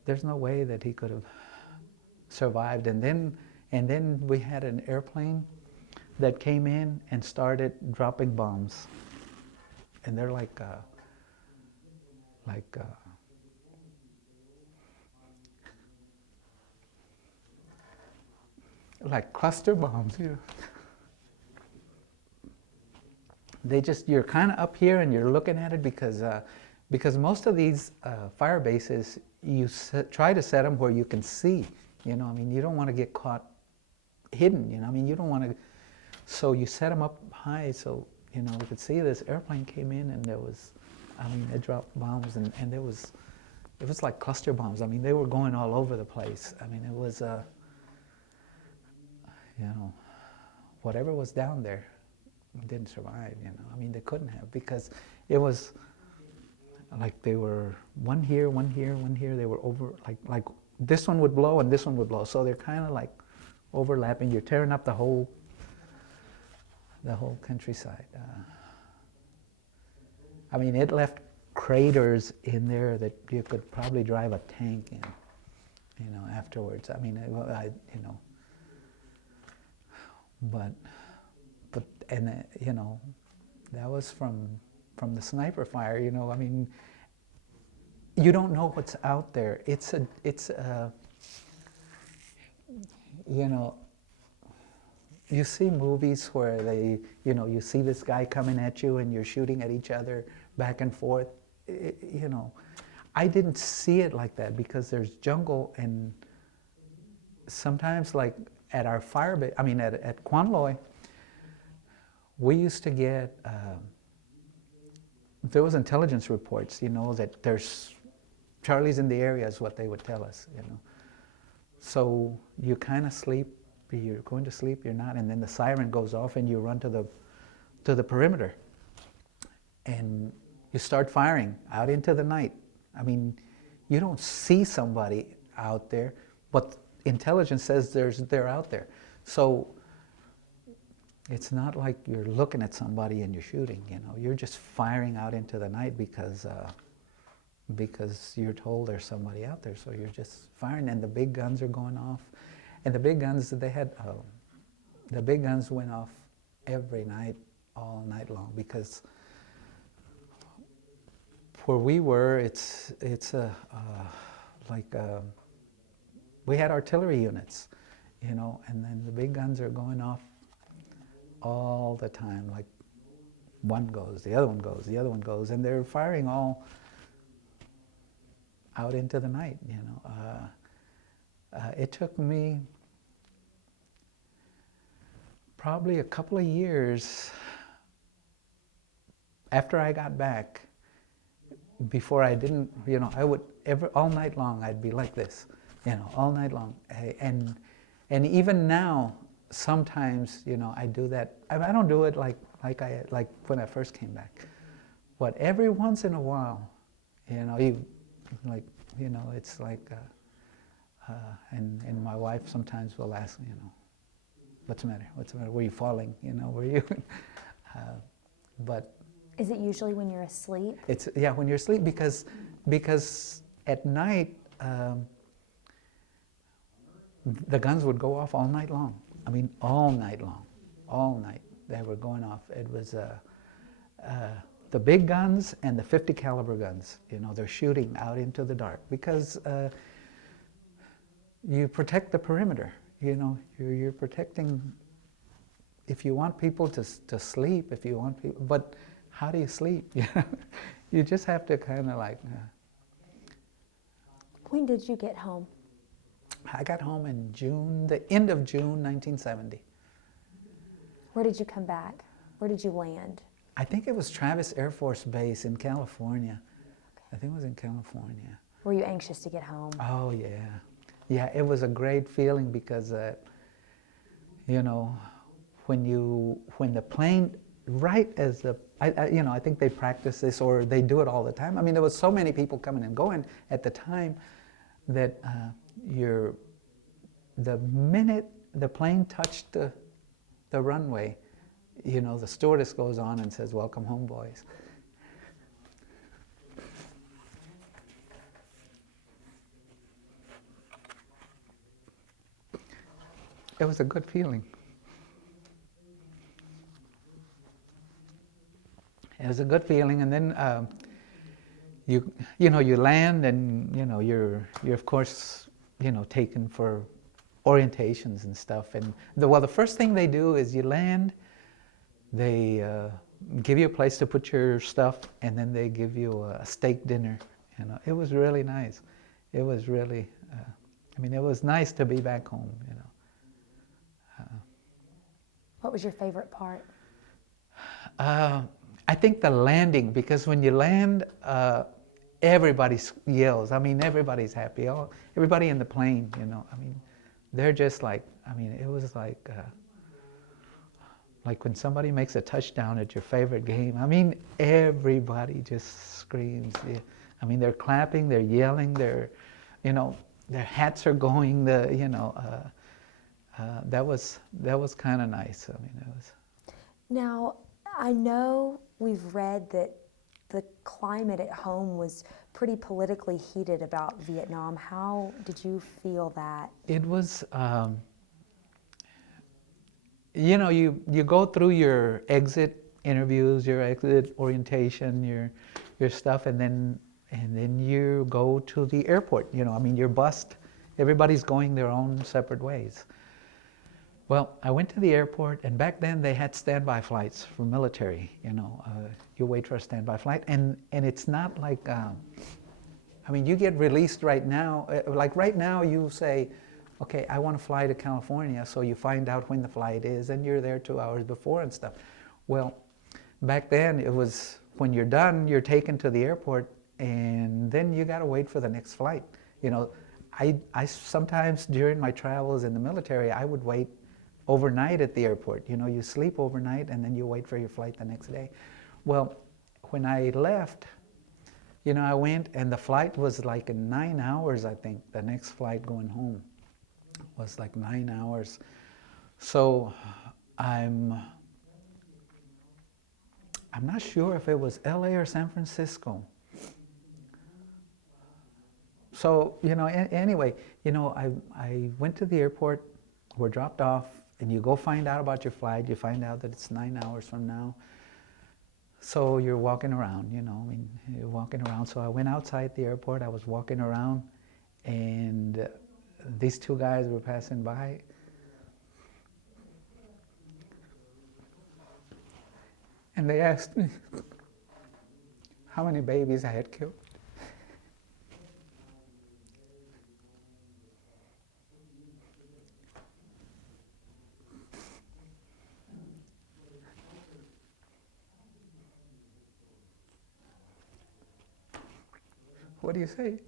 there's no way that he could have survived. And then we had an airplane that came in and started dropping bombs, and they're like cluster bombs. You know. You're kind of up here and you're looking at it because most of these fire bases, try to set them where you can see. You know, I mean, you don't want to get caught hidden. You know, I mean, you don't want to. So you set them up high so, you know, we could see. This airplane came in, and it dropped bombs, and it was like cluster bombs. I mean, they were going all over the place. I mean, it was, you know, whatever was down there didn't survive, you know. I mean, they couldn't have, because it was like they were one here, one here, one here. They were over, like this one would blow and this one would blow. So they're kind of like overlapping. You're tearing up the whole countryside. I mean, it left craters in there that you could probably drive a tank in, you know, afterwards. I mean, you know, but you know, that was from the sniper fire. You know, I mean, you don't know what's out there. It's a you know, you see movies where you see this guy coming at you and you're shooting at each other back and forth. You know, I didn't see it like that because there's jungle, and sometimes, like at our fire base, I mean at Kwanloy, we used to get, there was intelligence reports, you know, that there's Charlie's in the area is what they would tell us, you know. So you kind of sleep, you're going to sleep, you're not, and then the siren goes off and you run to the perimeter. And you start firing out into the night. I mean, you don't see somebody out there, but intelligence says they're out there. So it's not like you're looking at somebody and you're shooting, you know. You're just firing out into the night because you're told there's somebody out there. So you're just firing, and the big guns are going off. And the big guns, the big guns went off every night, all night long, because where we were, we had artillery units, you know, and then the big guns are going off all the time. Like one goes, the other one goes, the other one goes, and they're firing all out into the night, you know. It took me probably a couple of years after I got back, before I didn't, I would all night long I'd be like this, all night long, and even now sometimes I do that. I don't do it like when I first came back, but every once in a while, it's like, and my wife sometimes will ask, what's the matter? What's the matter? Were you falling? Were you? But is it usually when you're asleep? it's when you're asleep, because at night the guns would go off all night long. I mean, all night long, all night they were going off. It was the big guns and the 50 caliber guns. They're shooting out into the dark because you protect the perimeter. You're protecting. If you want people to sleep, if you want people, but how do you sleep? You just have to kind of like. When did you get home? I got home in June, the end of June, 1970. Where did you come back? Where did you land? I think it was Travis Air Force Base in California. I think it was in California. Were you anxious to get home? Oh yeah, yeah. It was a great feeling because, when the plane, right as the, I think they practice this or they do it all the time. I mean, there was so many people coming and going at the time that the minute the plane touched the runway, the stewardess goes on and says, "Welcome home, boys." It was a good feeling. It was a good feeling, and then you land, and you're of course taken for orientations and stuff. And the first thing they do is you land. They give you a place to put your stuff, and then they give you a steak dinner. It was really nice. It was really, it was nice to be back home. What was your favorite part? I think the landing, because when you land, everybody yells. I mean, everybody's happy. Everybody in the plane, they're just like, it was like when somebody makes a touchdown at your favorite game. Everybody just screams. They're clapping, they're yelling, their hats are going. That was kind of nice. It was. Now, I know we've read that the climate at home was pretty politically heated about Vietnam. How did you feel that? It was, you go through your exit interviews, your exit orientation, your stuff, and then you go to the airport. You're bused. Everybody's going their own separate ways. Well, I went to the airport, and back then they had standby flights for military. You wait for a standby flight, and it's not like, you get released right now. Like right now, you say, okay, I want to fly to California, so you find out when the flight is, and you're there 2 hours before and stuff. Well, back then it was when you're done, you're taken to the airport, and then you got to wait for the next flight. I sometimes during my travels in the military, I would wait overnight at the airport. You sleep overnight and then you wait for your flight the next day. Well, when I left, I went, and the flight was like in 9 hours, I think. The next flight going home was like 9 hours. So I'm not sure if it was LA or San Francisco. So, anyway, I went to the airport, we're dropped off, and you go find out about your flight. You find out that it's 9 hours from now. So you're walking around, you're walking around. So I went outside the airport, I was walking around, and these two guys were passing by. And they asked me how many babies I had killed. What do you say?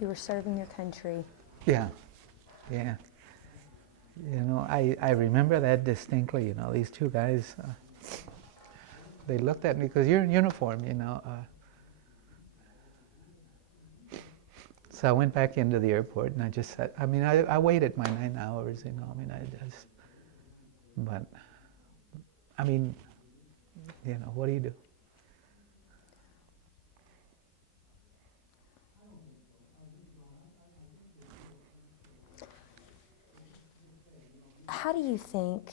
You were serving your country. Yeah, yeah. You know, I remember that distinctly. You know, these two guys, they looked at me because you're in uniform, you know. So I went back into the airport and I just said, I mean, I waited my 9 hours, you know. I mean, but, I mean, you know, what do you do? How do you think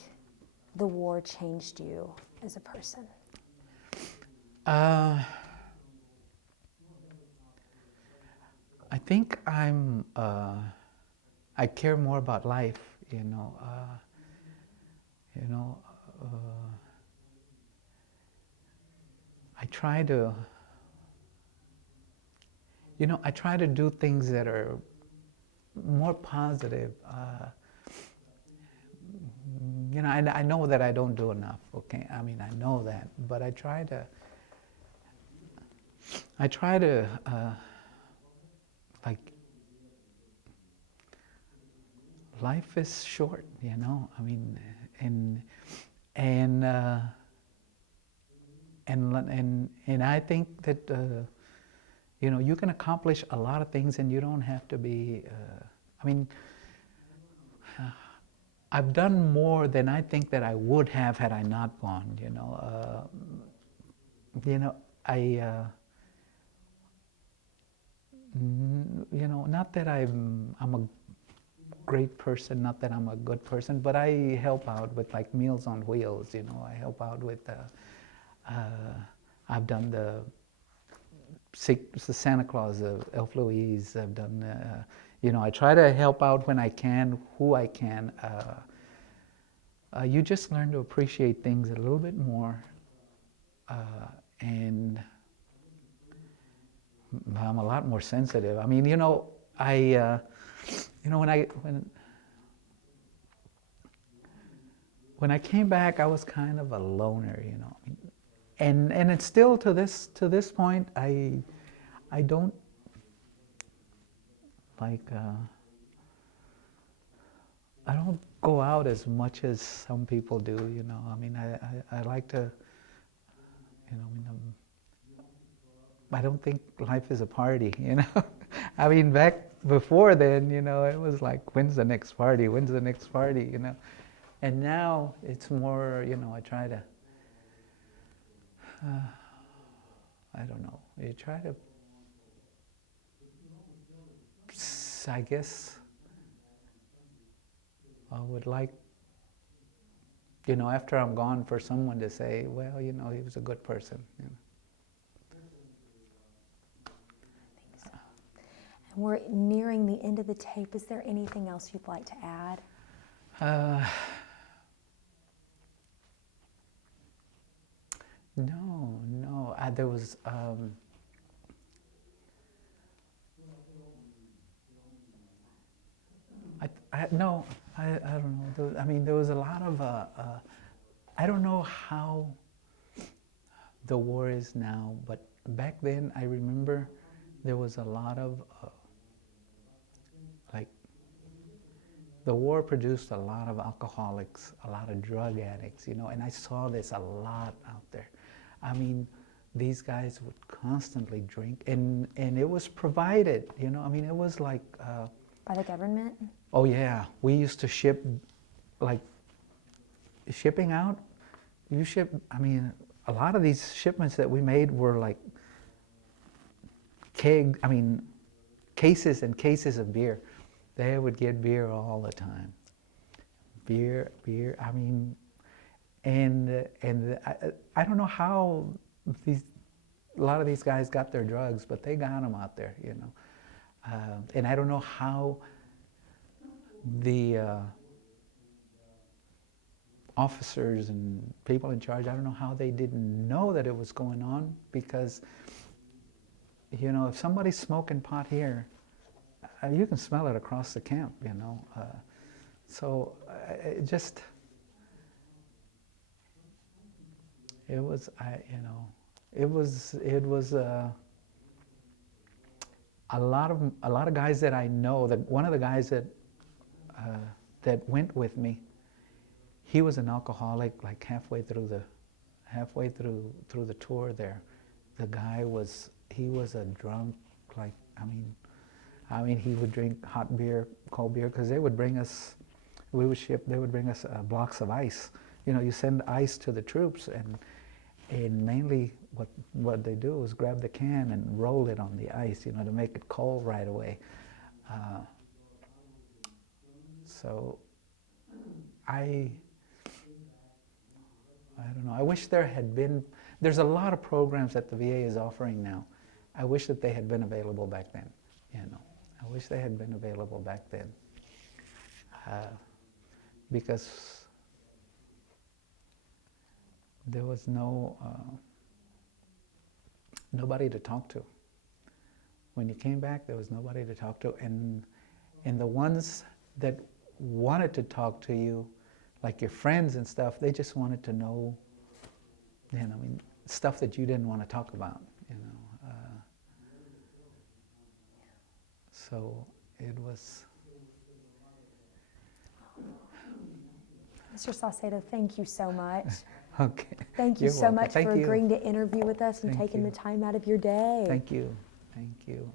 the war changed you as a person? I think I care more about life, you know. You know, I try to, you know, I try to do things that are more positive. You know, I know that I don't do enough, okay? I mean, I know that, but I try to, like, life is short, you know? I mean, and I think that, you know, you can accomplish a lot of things and you don't have to be, I mean, I've done more than I think that I would have had I not gone, you know. You know, you know, not that I'm a great person, not that I'm a good person, but I help out with like Meals on Wheels, you know. I help out with, I've done the Santa Claus, Elf Louise. I've done, you know, I try to help out when I can, who I can. You just learn to appreciate things a little bit more, and I'm a lot more sensitive. I mean, you know, you know, when I came back, I was kind of a loner, you know, and it's still to this point, I don't like, I don't go out as much as some people do, you know. I mean, I like to, you know, I mean, I don't think life is a party, you know. I mean, back before then, you know, it was like, when's the next party? When's the next party, you know? And now it's more, you know, I try to, I don't know, you try to, I guess, I would like, you know, after I'm gone, for someone to say, well, you know, he was a good person, you know. We're nearing the end of the tape. Is there anything else you'd like to add? No. There was, no, I don't know. I mean, there was a lot of, I don't know how the war is now, but back then I remember there was a lot of, like, the war produced a lot of alcoholics, a lot of drug addicts, you know, and I saw this a lot out there. I mean, these guys would constantly drink, and it was provided, you know, I mean, it was like... By the government? Oh yeah, we used to ship, like, shipping out, you ship, I mean, a lot of these shipments that we made were like cases and cases of beer. They would get beer all the time. Beer, I mean, and I don't know how a lot of these guys got their drugs, but they got them out there, you know. And I don't know how the officers and people in charge, I don't know how they didn't know that it was going on, because, you know, if somebody's smoking pot here, you can smell it across the camp, you know. So it just, it was, it was a lot of guys that I know. That one of the guys that went with me, he was an alcoholic. Like halfway through the tour there, the guy was a drunk. Like I mean, he would drink hot beer, cold beer, because they would bring us. They would bring us blocks of ice. You send ice to the troops, and mainly what they do is grab the can and roll it on the ice, to make it cold right away. So I don't know. I wish there had been. There's a lot of programs that the VA is offering now. I wish that they had been available back then. I wish they had been available back then. Because there was nobody to talk to. When you came back, there was nobody to talk to, and the ones that wanted to talk to you, like your friends and stuff, they just wanted to know, stuff that you didn't want to talk about, So it was. Mr. Saucedo, thank you so much. Okay. Thank you You're so welcome. much Thank for you. agreeing to interview with us and Thank taking you. the time out of your day. Thank you. Thank you.